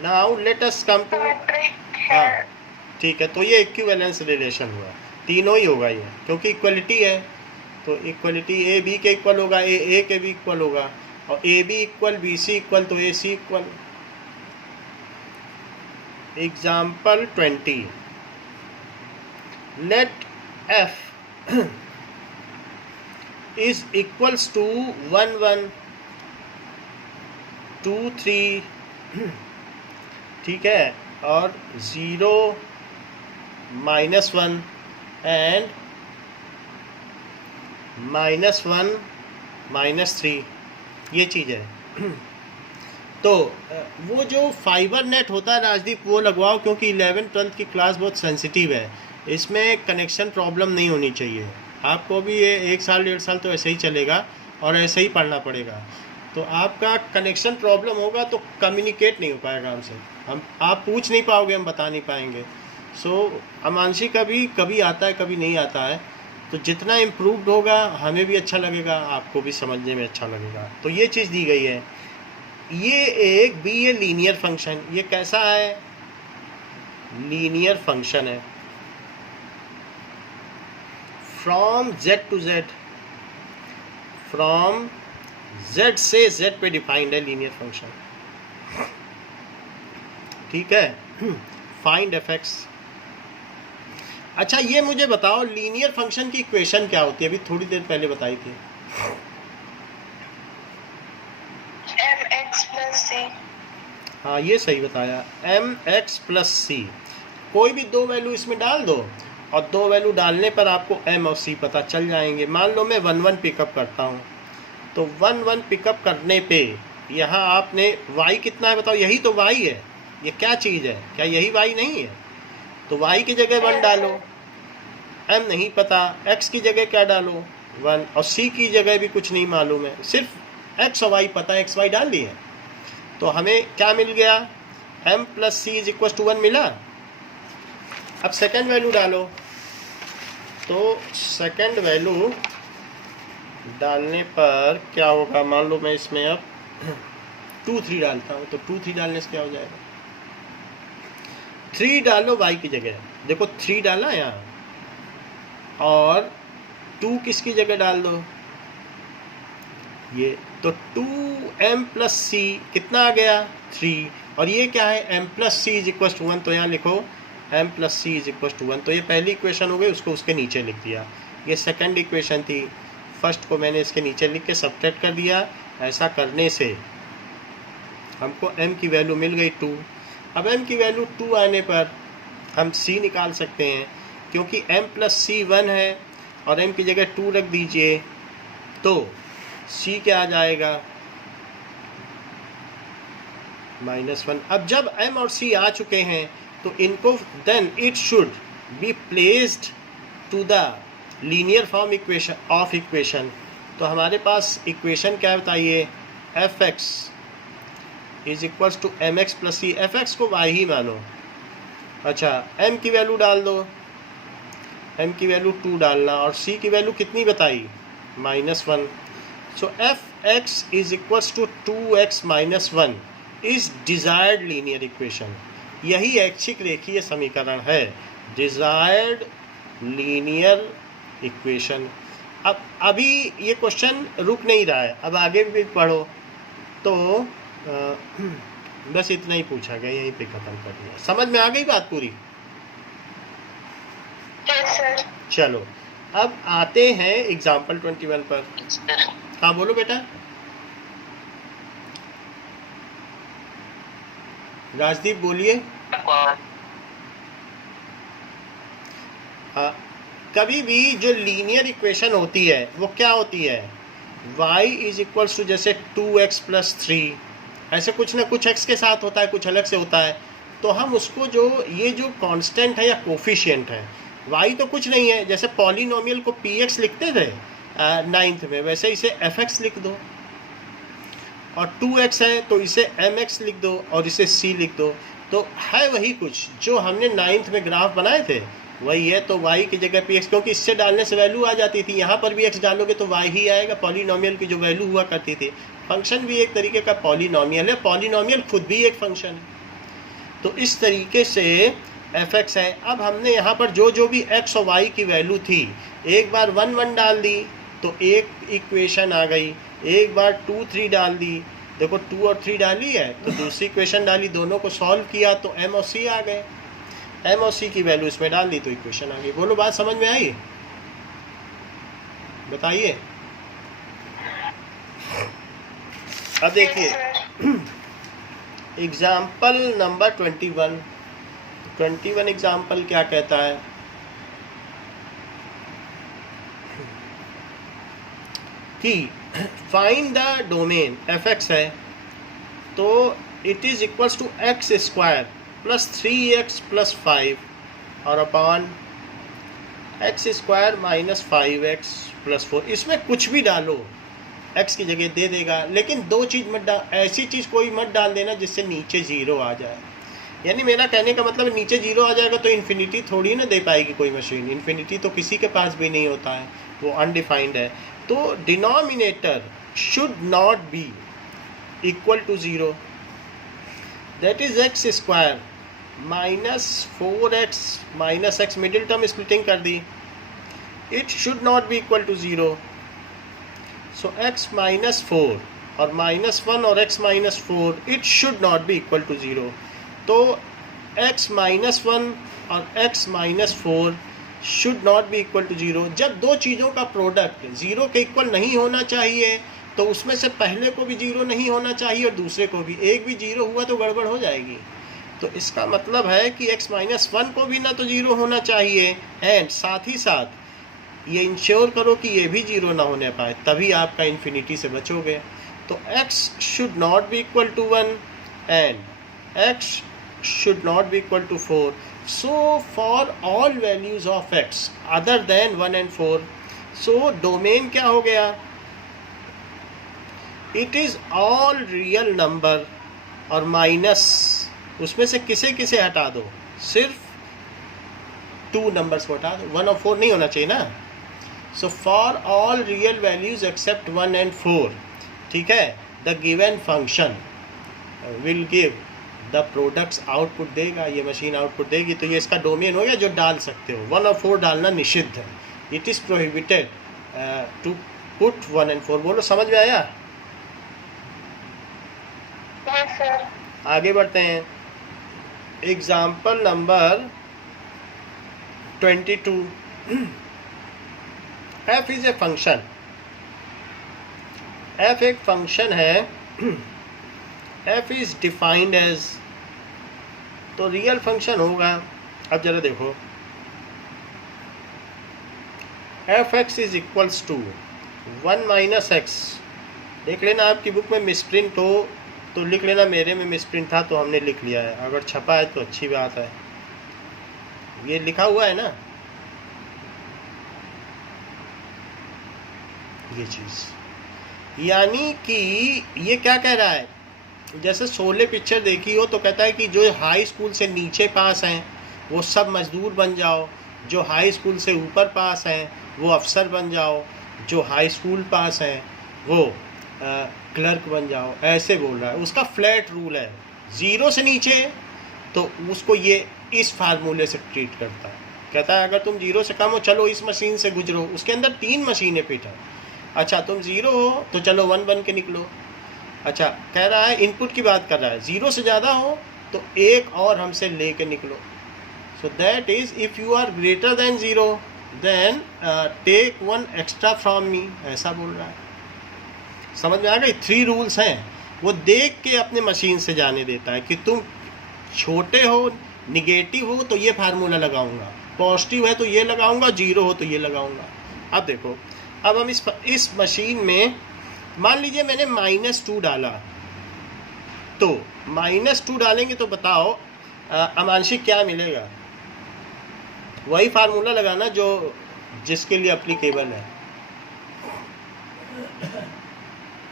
now let us come to. Symmetric हाँ है. ठीक है, तो ये इक्विवेलेंस रिलेशन हुआ, तीनों ही होगा ये, क्योंकि इक्वलिटी है, तो इक्वलिटी ए बी के इक्वल होगा, ए के भी इक्वल होगा, और A B equal B C equal, तो A C equal. Example 20, let F is equals to 1 1 2 3, ठीक है, और 0 -1 एंड -1 -3, ये चीज़ है। तो वो जो फाइबर नेट होता है राजदीप, वो लगवाओ, क्योंकि 11th 12th की क्लास बहुत सेंसिटिव है, इसमें कनेक्शन प्रॉब्लम नहीं होनी चाहिए। आपको भी ये 1 साल 1.5 साल तो ऐसे ही चलेगा और ऐसे ही पढ़ना पड़ेगा। तो आपका कनेक्शन प्रॉब्लम होगा तो कम्युनिकेट नहीं हो पाएगा हमसे, आप पूछ नहीं पाओगे, हम बता नहीं पाएंगे। सो अमांशी का भी कभी आता है कभी नहीं आता है, तो जितना इम्प्रूव्ड होगा हमें भी अच्छा लगेगा, आपको भी समझने में अच्छा लगेगा। तो ये चीज़ दी गई है। ये एक भी ये लीनियर फंक्शन, ये कैसा है? लीनियर फंक्शन है, from z to z, from z से z पे डिफाइंड है लीनियर फंक्शन, ठीक है। Find fx। अच्छा, ये मुझे बताओ, लीनियर फंक्शन की इक्वेशन क्या होती है? अभी थोड़ी देर पहले बताई थी। mx plus c. हाँ, ये सही बताया, mx प्लस c। कोई भी 2 वैल्यू इसमें डाल दो, और 2 वैल्यू डालने पर आपको m और c पता चल जाएंगे। मान लो मैं 1 1 पिकअप करता हूँ, तो 1 1 पिकअप करने पे यहाँ आपने y कितना है बताओ? यही तो y है, ये क्या चीज़ है? क्या यही y नहीं है? तो y की जगह 1 डालो, m नहीं पता, x की जगह क्या डालो 1, और c की जगह भी कुछ नहीं मालूम है, सिर्फ x और y पता है, x y डाल दिए। तो हमें क्या मिल गया, m plus c is equal to 1 मिला। अब सेकेंड वैल्यू डालो, तो सेकेंड वैल्यू डालने पर क्या होगा, मान लो मैं इसमें अब 2 3 डालता हूँ, तो 2 3 डालने से क्या हो जाएगा, 3 डालो y की जगह, देखो 3 डाला यहाँ, और 2 किसकी जगह डाल दो, ये, तो 2m प्लस c कितना आ गया 3, और ये क्या है m plus c is equal to 1, तो यहाँ लिखो m plus c is equal to 1। तो ये पहली इक्वेशन हो गई, उसको उसके नीचे लिख दिया। ये सेकंड इक्वेशन थी, फर्स्ट को मैंने इसके नीचे लिख के सब्ट्रैक्ट कर दिया। ऐसा करने से हमको m की वैल्यू मिल गई 2। अब m की वैल्यू 2 आने पर हम c निकाल सकते हैं, क्योंकि m प्लस c 1 है और m की जगह 2 रख दीजिए, तो c क्या आ जाएगा -1। अब जब m और c आ चुके हैं तो इनको then it should be placed to the linear form equation of equation. तो हमारे पास इक्वेशन क्या बताइए, fx is equals to mx plus c, fx को y ही मानो। अच्छा, m की वैल्यू डाल दो, m की वैल्यू 2 डालना, और c की वैल्यू कितनी बताई -1। So fx is equals to 2x - 1 is desired linear equation. यही ऐच्छिक रेखीय समीकरण है, डिजायर्ड लीनियर इक्वेशन। अब अभी ये क्वेश्चन रुक नहीं रहा है, अब आगे भी पढ़ो, तो बस इतना ही पूछा गया, यहीं पे खत्म कर दिया। समझ में आ गई बात पूरी? Yes sir. चलो अब आते हैं एग्जाम्पल 21 पर। हाँ बोलो बेटा। राजदीप बोलिए। हाँ, कभी भी जो लीनियर इक्वेशन होती है वो क्या होती है, y इज इक्वल्स टू जैसे 2x प्लस 3, ऐसे कुछ ना कुछ x के साथ होता है, कुछ अलग से होता है। तो हम उसको जो ये जो कांस्टेंट है या कोफिशिएंट है, y तो कुछ नहीं है, जैसे पॉलिनोमियल को px लिखते थे 9th में, वैसे इसे fx लिख दो, और 2x है तो इसे mx लिख दो, और इसे c लिख दो। तो है वही कुछ जो हमने 9th में ग्राफ बनाए थे, वही है। तो y की जगह px, क्योंकि इससे डालने से वैल्यू आ जाती थी, यहाँ पर भी x डालोगे तो y ही आएगा, पॉलिनोमियल की जो वैल्यू हुआ करती थी। फंक्शन भी एक तरीके का पॉलिनोमियल है, पॉलिनोमियल खुद भी एक फंक्शन है। तो इस तरीके से fx है। अब हमने यहाँ पर जो जो भी x और y की वैल्यू थी, एक बार 1 1 डाल दी तो एक इक्वेशन आ गई, एक बार 2 3 डाल दी, देखो 2 और 3 डाली है तो दूसरी इक्वेशन डाली, दोनों को सॉल्व किया तो m और c आ गए, m और c की वैल्यू इसमें डाल दी तो इक्वेशन आ गई। बोलो बात समझ में आई? बताइए। अब देखिए एग्जाम्पल नंबर 21 एग्जाम्पल क्या कहता है कि फाइंड द डोमेन fx है, तो it is equals to x square plus 3x plus 5 और upon x square minus 5x plus 4। इसमें कुछ भी डालो, x की जगह दे देगा, लेकिन दो चीज़ मत डाल, ऐसी चीज़ कोई मत डाल देना जिससे नीचे 0 आ जाए। यानी मेरा कहने का मतलब नीचे 0 आ जाएगा तो इन्फिनिटी थोड़ी ना दे पाएगी कोई मशीन, इन्फिनिटी तो किसी के पास भी नहीं होता है, वो अनडिफाइंड है। तो denominator should not be equal to 0, that is x square minus 4x minus x, middle term splitting कर दी, it should not be equal to 0। So x minus 4 और -1 और x minus 4, it should not be equal to 0। तो x minus 1 और x minus 4 should not be equal to 0। जब दो चीज़ों का प्रोडक्ट 0 के इक्वल नहीं होना चाहिए तो उसमें से पहले को भी 0 नहीं होना चाहिए और दूसरे को भी, एक भी 0 हुआ तो गड़बड़ हो जाएगी। तो इसका मतलब है कि x माइनस 1 को भी ना तो 0 होना चाहिए, एंड साथ ही साथ ये इंश्योर करो कि ये भी 0 ना होने पाए, तभी आपका इन्फिनिटी से बचोगे। तो x should not be equal to 1 and x should not be equal to 4. So for all values of x other than 1 and 4, so domain क्या हो गया? It is all real number और माइनस उसमें से किसे किसे हटा दो, सिर्फ 2 नंबर्स को हटा दो, 1 और 4 नहीं होना चाहिए ना. So for all real values except 1 and 4, ठीक है, the given function will give the products output देगा, ये मशीन आउटपुट देगी. तो ये इसका डोमेन हो गया जो डाल सकते हो. 1 और 4 डालना निषिद्ध है. It is prohibited to put 1 and 4. बोलो, समझ में आया? Yes, sir. आगे बढ़ते हैं. Example number 22. f is a function. f एक फंक्शन है. f इज डिफाइंड एज, तो रियल फंक्शन होगा. अब जरा देखो, f x is equals to 1 minus x. देख लेना आपकी बुक में मिसप्रिंट हो तो लिख लेना, मेरे में मिसप्रिंट था तो हमने लिख लिया है. अगर छपा है तो अच्छी बात है. ये लिखा हुआ है ना ये चीज़, यानी कि ये क्या कह रहा है, जैसे शोले पिक्चर देखी हो तो कहता है कि जो हाई स्कूल से नीचे पास हैं वो सब मजदूर बन जाओ, जो हाई स्कूल से ऊपर पास हैं वो अफसर बन जाओ, जो हाई स्कूल पास हैं वो क्लर्क बन जाओ. ऐसे बोल रहा है. उसका फ्लैट रूल है, 0 से नीचे तो उसको ये इस फार्मूले से ट्रीट करता है. कहता है अगर तुम 0 से कम हो, चलो इस मशीन से गुजरो. उसके अंदर 3 मशीनें फिट हैं. अच्छा, तुम 0 हो तो चलो 1 बन के निकलो. अच्छा, कह रहा है इनपुट की बात कर रहा है. 0 से ज़्यादा हो तो एक और हमसे ले के निकलो. So that is if you are greater than 0 then take 1 extra from me. ऐसा बोल रहा है. समझ में आ गई? 3 रूल्स हैं. वो देख के अपने मशीन से जाने देता है कि तुम छोटे हो, निगेटिव हो तो ये फार्मूला लगाऊंगा, पॉजिटिव है तो ये लगाऊंगा, 0 हो तो ये लगाऊंगा. अब देखो, अब हम इस मशीन में मान लीजिए मैंने -2 डाला, तो -2 डालेंगे तो बताओ अमांशी क्या मिलेगा? वही फार्मूला लगाना जो जिसके लिए एप्लीकेबल है.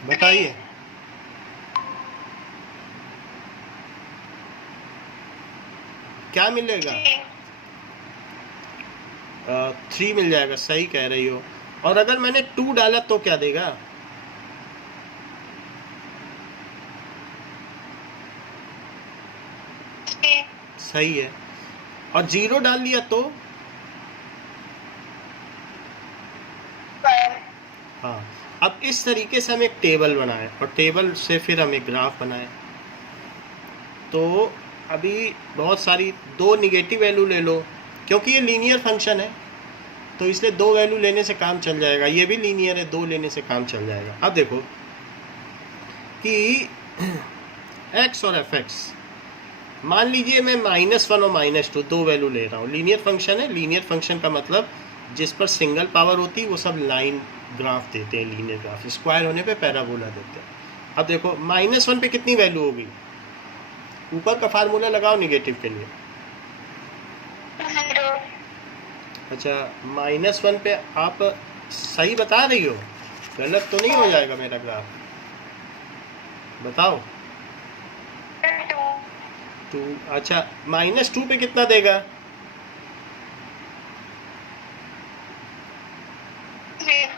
बताइए. क्या मिलेगा? 3 मिल जाएगा. सही कह रही हो. और अगर मैंने 2 डाला तो क्या देगा? सही है. और 0 डाल दिया तो? हाँ. अब इस तरीके से हम एक टेबल बनाएं और टेबल से फिर हम एक ग्राफ बनाएं. तो अभी बहुत सारी 2 निगेटिव वैल्यू ले लो, क्योंकि ये लीनियर फंक्शन है तो इसलिए 2 वैल्यू लेने से काम चल जाएगा. ये भी लीनियर है, 2 लेने से काम चल जाएगा. अब देखो कि x और fx, मान लीजिए मैं -1 और -2 2 वैल्यू ले रहा हूँ. लीनियर फंक्शन है. लीनियर फंक्शन का मतलब जिस पर सिंगल पावर होती है वो सब लाइन ग्राफ देते हैं. लीनियर ग्राफ स्क्वायर होने पे पैराबोला देते हैं. अब देखो -1 पे कितनी वैल्यू होगी? ऊपर का फार्मूला लगाओ निगेटिव के लिए. 0. अच्छा, -1 पे आप सही बता रही हो? गलत तो नहीं हो जाएगा मेरा ग्राफ? बताओ. 2. अच्छा, -2 पे कितना देगा? 3.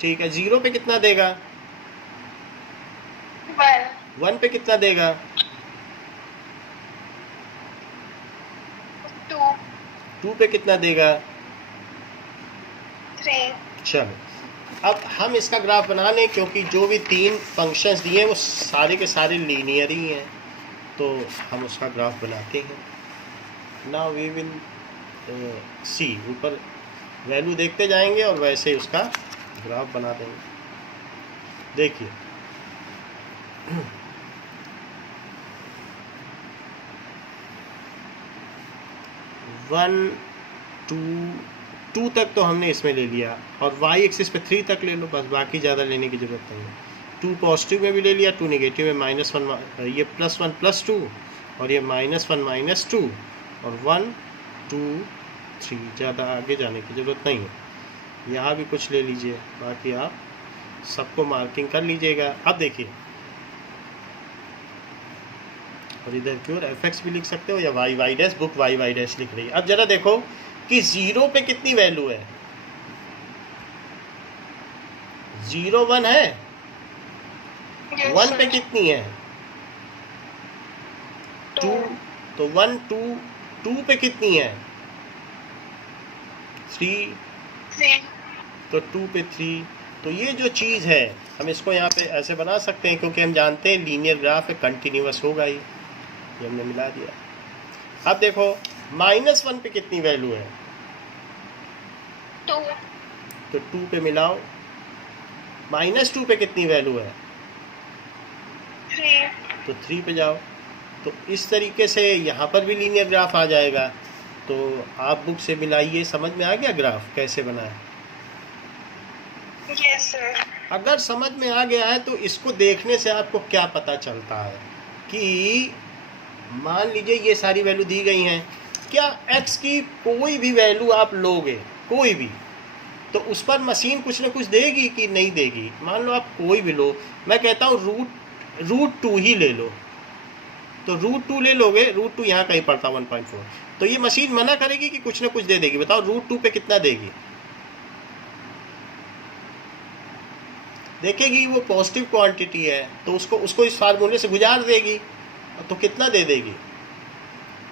ठीक है. 0 पे कितना देगा? 1. 1 पे कितना देगा? 2. 2 पे कितना देगा? 3. चलो, अब हम इसका ग्राफ बना लें, क्योंकि जो भी 3 फंक्शंस दिए हैं वो सारे के सारे लीनियर ही हैं, तो हम उसका ग्राफ बनाते हैं. Now we will see. ऊपर वैल्यू देखते जाएंगे और वैसे उसका ग्राफ बना देंगे. देखिए, वन टू तक तो हमने इसमें ले लिया, और y एक्सिस पे 3 तक ले लो बस, बाकी ज़्यादा लेने की ज़रूरत नहीं है. 2 पॉजिटिव में भी ले लिया, 2 नेगेटिव में, -1 ये +1 +2 और ये -1 -2 और 1 2 3, ज़्यादा आगे जाने की ज़रूरत नहीं है। यहाँ भी कुछ ले लीजिए, बाकी आप सबको मार्किंग कर लीजिएगा। अब देखिए, और इधर की ओर fx भी लिख सकते हो या y dash, book y dash लिख रही है। अब जरा देखो कि 0 पे कितनी वैल्यू है। 0 1 है, 1 पे कितनी है 2, तो 1 2, 2 पे कितनी है 3, तो 2 पे 3। तो ये जो चीज़ है हम इसको यहाँ पे ऐसे बना सकते हैं, क्योंकि हम जानते हैं लीनियर ग्राफ है, कंटिन्यूअस होगा ही, ये हमने मिला दिया। अब देखो -1 पे कितनी वैल्यू है 2, तो 2 पे मिलाओ। -2 पे कितनी वैल्यू है 3, तो 3 पे जाओ। तो इस तरीके से यहाँ पर भी लीनियर ग्राफ आ जाएगा। तो आप बुक से मिलाइए। समझ में आ गया ग्राफ कैसे बना है? yes sir, अगर समझ में आ गया है तो इसको देखने से आपको क्या पता चलता है कि मान लीजिए ये सारी वैल्यू दी गई हैं, क्या x की कोई भी वैल्यू आप लोगे, कोई भी, तो उस पर मशीन कुछ ना कुछ देगी कि नहीं देगी? मान लो आप कोई भी लो, मैं कहता हूँ √2 ही ले लो, तो √2 ले लोगे, √2 यहाँ कहीं पड़ता 1.4, तो ये मशीन मना करेगी कि कुछ ना कुछ दे देगी? बताओ √2 पे कितना देगी? देखेगी वो पॉजिटिव क्वांटिटी है तो उसको इस फार्मूले से गुजार देगी, तो कितना दे देगी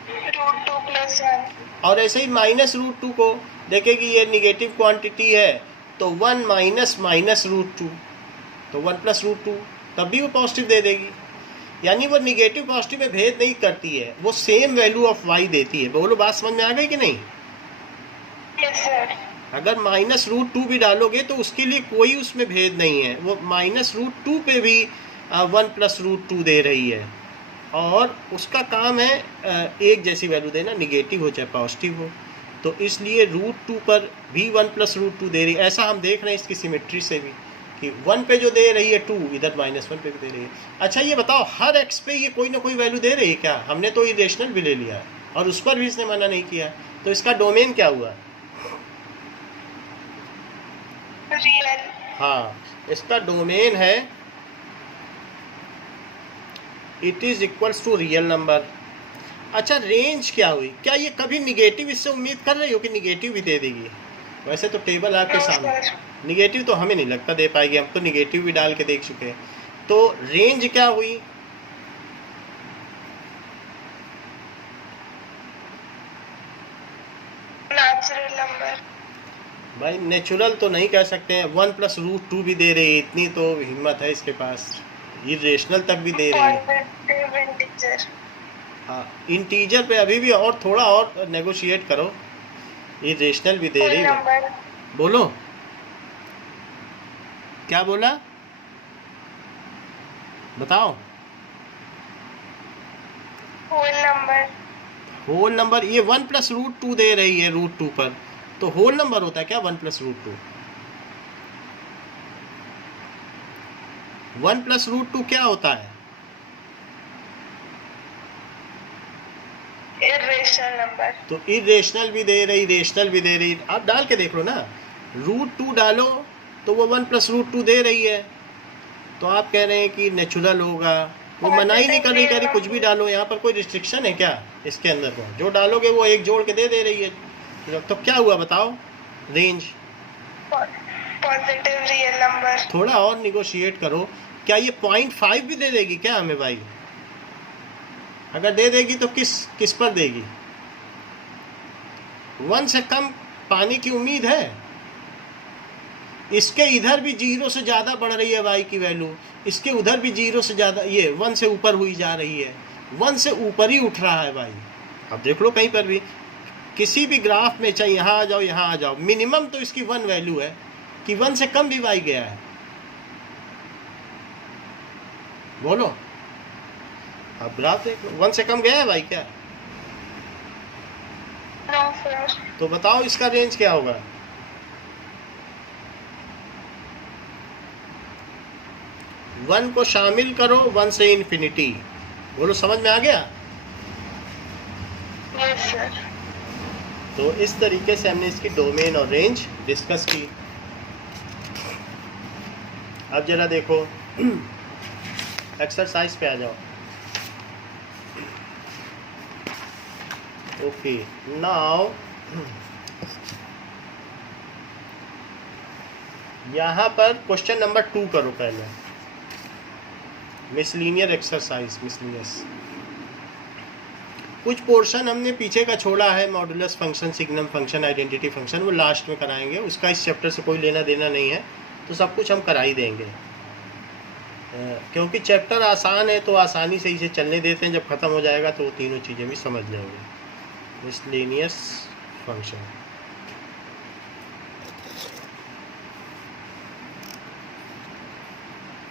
√2 + 1, और ऐसे ही -√2 को देखेगी ये निगेटिव क्वांटिटी है तो 1 -√2, तो 1 + √2, तब भी वो पॉजिटिव दे देगी। यानी वो निगेटिव पॉजिटिव में भेद नहीं करती है, वो सेम वैल्यू ऑफ y देती है। बोलो बात समझ में आ गई कि नहीं? yes sir, अगर -√2 भी डालोगे तो उसके लिए कोई उसमें भेद नहीं है, वो -√2 पे भी 1 + √2 दे रही है, और उसका काम है एक जैसी वैल्यू देना, निगेटिव हो चाहे पॉजिटिव हो। तो इसलिए √2 पर भी 1 + √2 दे रही है। ऐसा हम देख रहे हैं इसकी सिमेट्री से भी कि 1 पे जो दे रही है 2, इधर -1 पे भी दे रही है। अच्छा ये बताओ हर x पे ये कोई ना कोई वैल्यू दे रही है क्या? हमने तो इरेशनल भी ले लिया और उस पर भी इसने मना नहीं किया, तो इसका डोमेन क्या हुआ? रियल, हाँ, इसका डोमेन है it is equals to real number. अच्छा रेंज क्या हुई? क्या ये कभी निगेटिव इससे उम्मीद कर रही हो कि निगेटिव भी दे देगी? वैसे तो टेबल आपके सामने, निगेटिव तो हमें नहीं लगता दे पाएगी, हम तो निगेटिव भी डाल के देख चुके हैं। तो रेंज क्या हुई? नेचुरल नंबर, भाई नेचुरल तो नहीं कह सकते हैं, 1 + √2 भी दे रही है, इतनी तो हिम्मत है इसके पास, इरेशनल तक भी दे रही है। पॉजिटिव इंटीजर, हाँ इंटीजर पे अभी भी और थोड़ा और नेगोशिएट करो, इरेशनल भी दे रही है। नंबर, बोलो क्या बोला, बताओ। होल नंबर, होल नंबर, ये 1 + √2 दे रही है √2 पर, तो होल नंबर होता है क्या 1 + √2? 1 + √2 क्या होता है? इरेशनल नंबर, तो इरेशनल भी दे रही, रेशनल भी दे रही, आप डाल के देख लो ना। √2 डालो तो वो 1 + √2 दे रही है, तो आप कह रहे हैं कि नेचुरल होगा, वो मना ही नहीं कर रही, कह रही कुछ भी डालो। यहाँ पर कोई रिस्ट्रिक्शन है क्या इसके अंदर? को जो डालोगे वो एक जोड़ के दे रही है, तो क्या हुआ बताओ रेंज? पॉजिटिव रियल नंबर, थोड़ा और निगोशिएट करो। क्या ये 0.5 भी दे देगी क्या हमें भाई? अगर दे देगी तो किस पर देगी? 1 से कम पाने की उम्मीद है। इसके इधर भी 0 से ज़्यादा बढ़ रही है y की वैल्यू, इसके उधर भी 0 से ज़्यादा, ये 1 से ऊपर हुई जा रही है, 1 से ऊपर ही उठ रहा है भाई। अब देख लो कहीं पर भी किसी भी ग्राफ में, चाहे यहाँ आ जाओ यहाँ आ जाओ, मिनिमम तो इसकी 1 वैल्यू है कि 1 से कम भी y गया है। बोलो अब ग्राफ देख लो, 1 से कम गया है भाई क्या? नो सर, तो बताओ इसका रेंज क्या होगा? वन को शामिल करो 1 से इन्फिनिटी। बोलो समझ में आ गया? Yes, sir. तो इस तरीके से हमने इसकी डोमेन और रेंज डिस्कस की। अब जरा देखो एक्सरसाइज पे आ जाओ। ओके, नाउ यहाँ पर क्वेश्चन नंबर 2 करो पहले, मिसलीनियर एक्सरसाइज, मिसलीनियस। कुछ पोर्शन हमने पीछे का छोड़ा है, modulus function, signum function, identity function, वो लास्ट में कराएंगे, उसका इस चैप्टर से कोई लेना देना नहीं है, तो सब कुछ हम करा ही देंगे। क्योंकि चैप्टर आसान है तो आसानी से इसे चलने देते हैं, जब ख़त्म हो जाएगा तो वो तीनों चीज़ें भी समझ लेंगे। Miscellaneous function,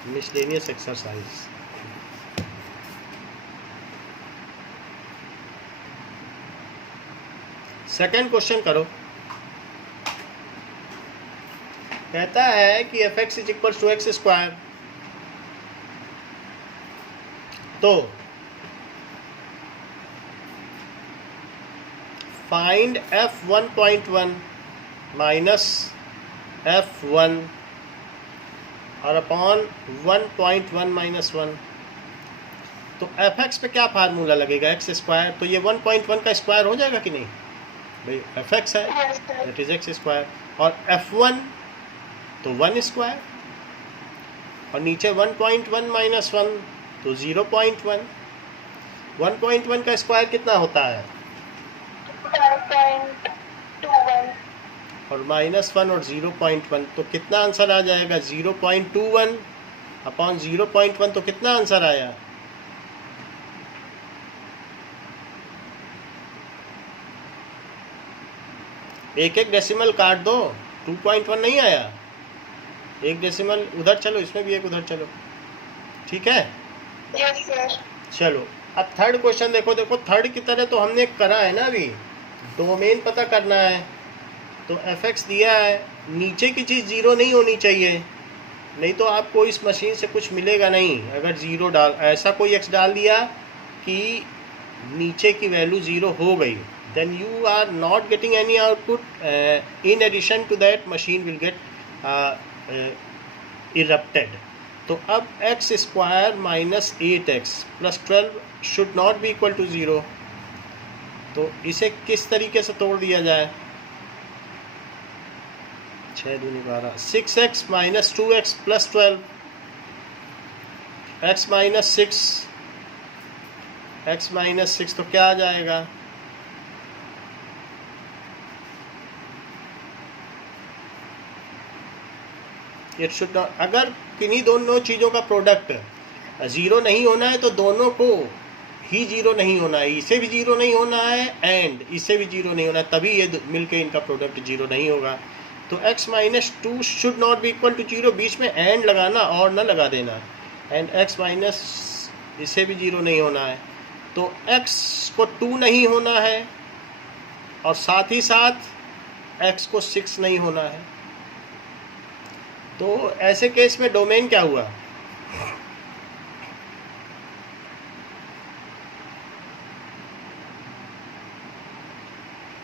miscellaneous exercise. Second question करो। कहता है कि f x is equal to x square, तो फाइंड f1.1 माइनस f1 और अपॉन 1.1 माइनस 1। तो एफ एक्स पे क्या फार्मूला लगेगा, एक्स स्क्वायर, तो ये 1.1 का स्क्वायर हो जाएगा कि नहीं भाई, एफ एक्स है दैट इज एक्स स्क्वायर, और f1 तो 1 स्क्वायर, और नीचे 1.1 माइनस 1 तो 0.1। 1.1 का स्क्वायर कितना होता है, 5.21, और माइनस 1 और 0.1, तो कितना आंसर आ जाएगा, 0.21 अपॉन 0.1, तो कितना आंसर आया, एक एक डेसिमल काट दो, 2.1 नहीं आया, एक डेसिमल उधर चलो, इसमें भी एक उधर चलो, ठीक है। yes sir, चलो अब थर्ड क्वेश्चन देखो। देखो थर्ड की तरह तो हमने करा है ना, अभी डोमेन पता करना है, तो एफ एक्स दिया है, नीचे की चीज़ जीरो नहीं होनी चाहिए, नहीं तो आपको इस मशीन से कुछ मिलेगा नहीं। अगर ज़ीरो डाल, ऐसा कोई एक्स डाल दिया कि नीचे की वैल्यू ज़ीरो हो गई, then you are not getting any output. In addition to that machine will get erupted. तो अब x square minus 8x plus 12 should not be equal to 0, तो इसे किस तरीके से तोड़ दिया जाए, 6 दूनी 12, 6x minus 2x plus 12, x minus 6, x minus 6, तो क्या आ जाएगा, इट शुड नॉट, अगर किन्हीं दोनों चीज़ों का प्रोडक्ट ज़ीरो नहीं होना है तो दोनों को ही ज़ीरो नहीं होना है, इसे भी ज़ीरो नहीं होना है एंड इसे भी ज़ीरो नहीं होना है, तभी ये मिलके इनका प्रोडक्ट ज़ीरो नहीं होगा। तो x minus 2 should not be equal to 0, बीच में एंड लगाना और न लगा देना, एंड x माइनस इसे भी ज़ीरो नहीं होना है, तो x को 2 नहीं होना है और साथ ही साथ x को 6 नहीं होना है। तो ऐसे केस में डोमेन क्या हुआ,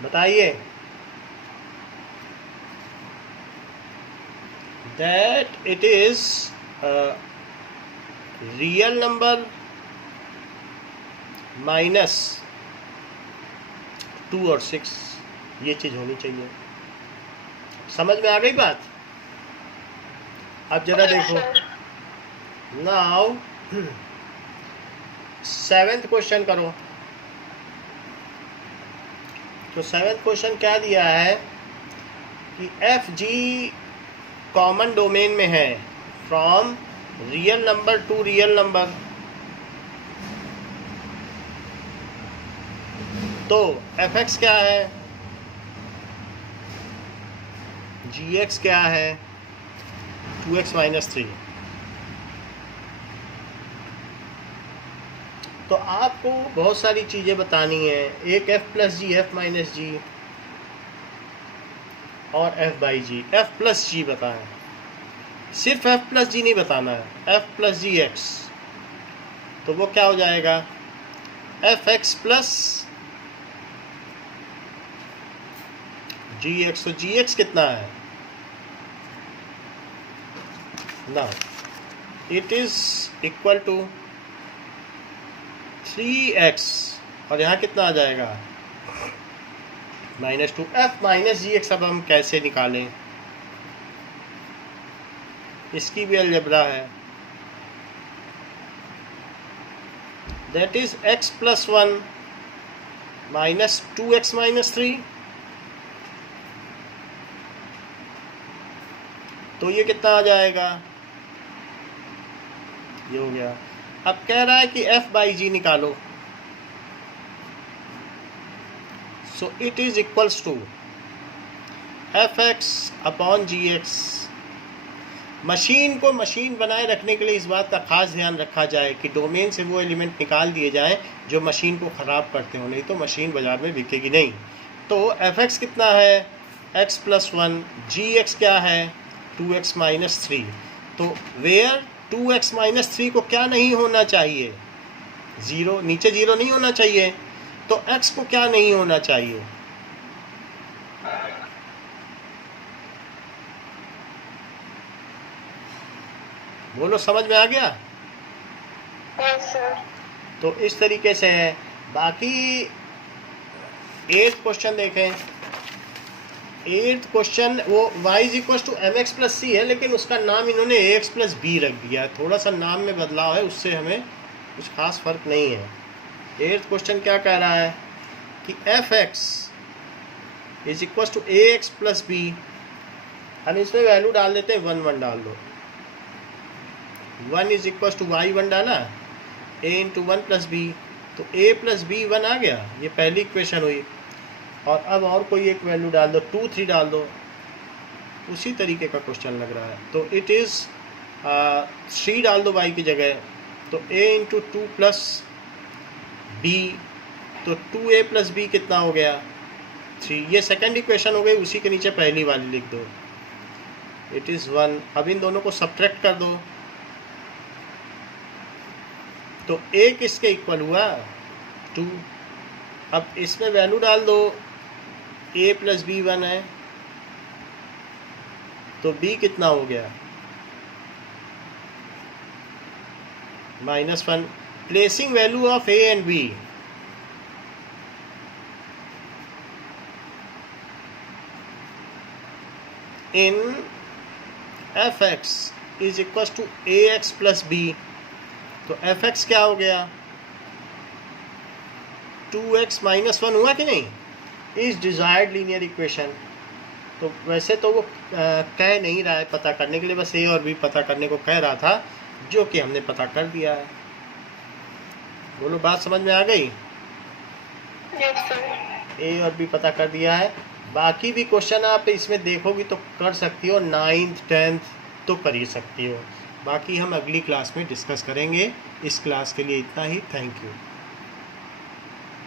बताइए, that it is real number minus 2 और 6, ये चीज़ होनी चाहिए। समझ में आ गई बात। अब जरा देखो, नाउ 7th क्वेश्चन करो। तो 7th क्वेश्चन क्या दिया है कि एफ जी कॉमन डोमेन में है from real number two real number, तो एफ एक्स क्या है, जी एक्स क्या है, 2x माइनस 3। तो आपको बहुत सारी चीज़ें बतानी है, एक f plus G, F minus G और f by G, f plus G बताएं, सिर्फ f प्लस जी नहीं बताना है, f प्लस जी एक्स, तो वो क्या हो जाएगा, एफ एक्स प्लस gx, तो gx कितना है ना, it is equal to 3x, और यहाँ कितना आ जाएगा -2 f माइनस gx। अब हम कैसे निकालें, इसकी भी अलजेब्रा है, that is x plus 1 minus 2x minus 3, तो ये कितना आ जाएगा, ये हो गया। अब कह रहा है कि f बाई जी निकालो, so it is equals to fx upon gx। Machine को मशीन बनाए रखने के लिए इस बात का खास ध्यान रखा जाए कि डोमेन से वो एलिमेंट निकाल दिए जाएं जो मशीन को ख़राब करते हो, नहीं तो मशीन बाज़ार में बिकेगी नहीं। तो fx कितना है, x प्लस 1, gx क्या है 2x माइनस 3। तो वेयर 2x माइनस 3 को क्या नहीं होना चाहिए, 0, नीचे 0 नहीं होना चाहिए, तो x को क्या नहीं होना चाहिए, बोलो, समझ में आ गया। Yes, sir. तो इस तरीके से है। बाकी 8th क्वेश्चन देखें। 8th क्वेश्चन वो y is equal to mx plus C है, लेकिन उसका नाम इन्होंने ax प्लस बी रख दिया है, थोड़ा सा नाम में बदलाव है, उससे हमें कुछ खास फर्क नहीं है। 8th क्वेश्चन क्या कह रहा है कि fx is equal to ax plus b, हम इसमें वैल्यू डाल देते हैं, 1 1 डाल दो, 1 इज इक्वल टू y1 डाला, a इंटू 1 प्लस बी, तो a प्लस बी 1 आ गया, ये पहली इक्वेशन हुई। और अब और कोई एक वैल्यू डाल दो, 2 3 डाल दो, उसी तरीके का क्वेश्चन लग रहा है। तो इट इज़ 3 डाल दो y की जगह, तो a इंटू 2 प्लस बी, तो 2a प्लस बी कितना हो गया 3, ये सेकेंड इक्वेशन हो गई, उसी के नीचे पहली वाली लिख दो, इट इज़ 1। अब इन दोनों को सब्ट्रैक्ट कर दो, तो a किसके इक्वल हुआ 2। अब इसमें वैल्यू डाल दो, a प्लस बी 1 है, तो b कितना हो गया -1। Placing value of a and b, in fx is equal to ax plus b, तो fx क्या हो गया 2x माइनस 1 हुआ कि नहीं, इज डिजायर्ड लीनियर इक्वेशन। तो वैसे तो वो कह नहीं रहा है पता करने के लिए, बस a और b पता करने को कह रहा था, जो कि हमने पता कर दिया है। बोलो, बात समझ में आ गई। Yes, sir. a और b पता कर दिया है। बाकी भी क्वेश्चन आप इसमें देखोगी तो कर सकती हो, 9th 10th तो कर ही सकती हो। बाकी हम अगली क्लास में डिस्कस करेंगे। इस क्लास के लिए इतना ही, थैंक यू।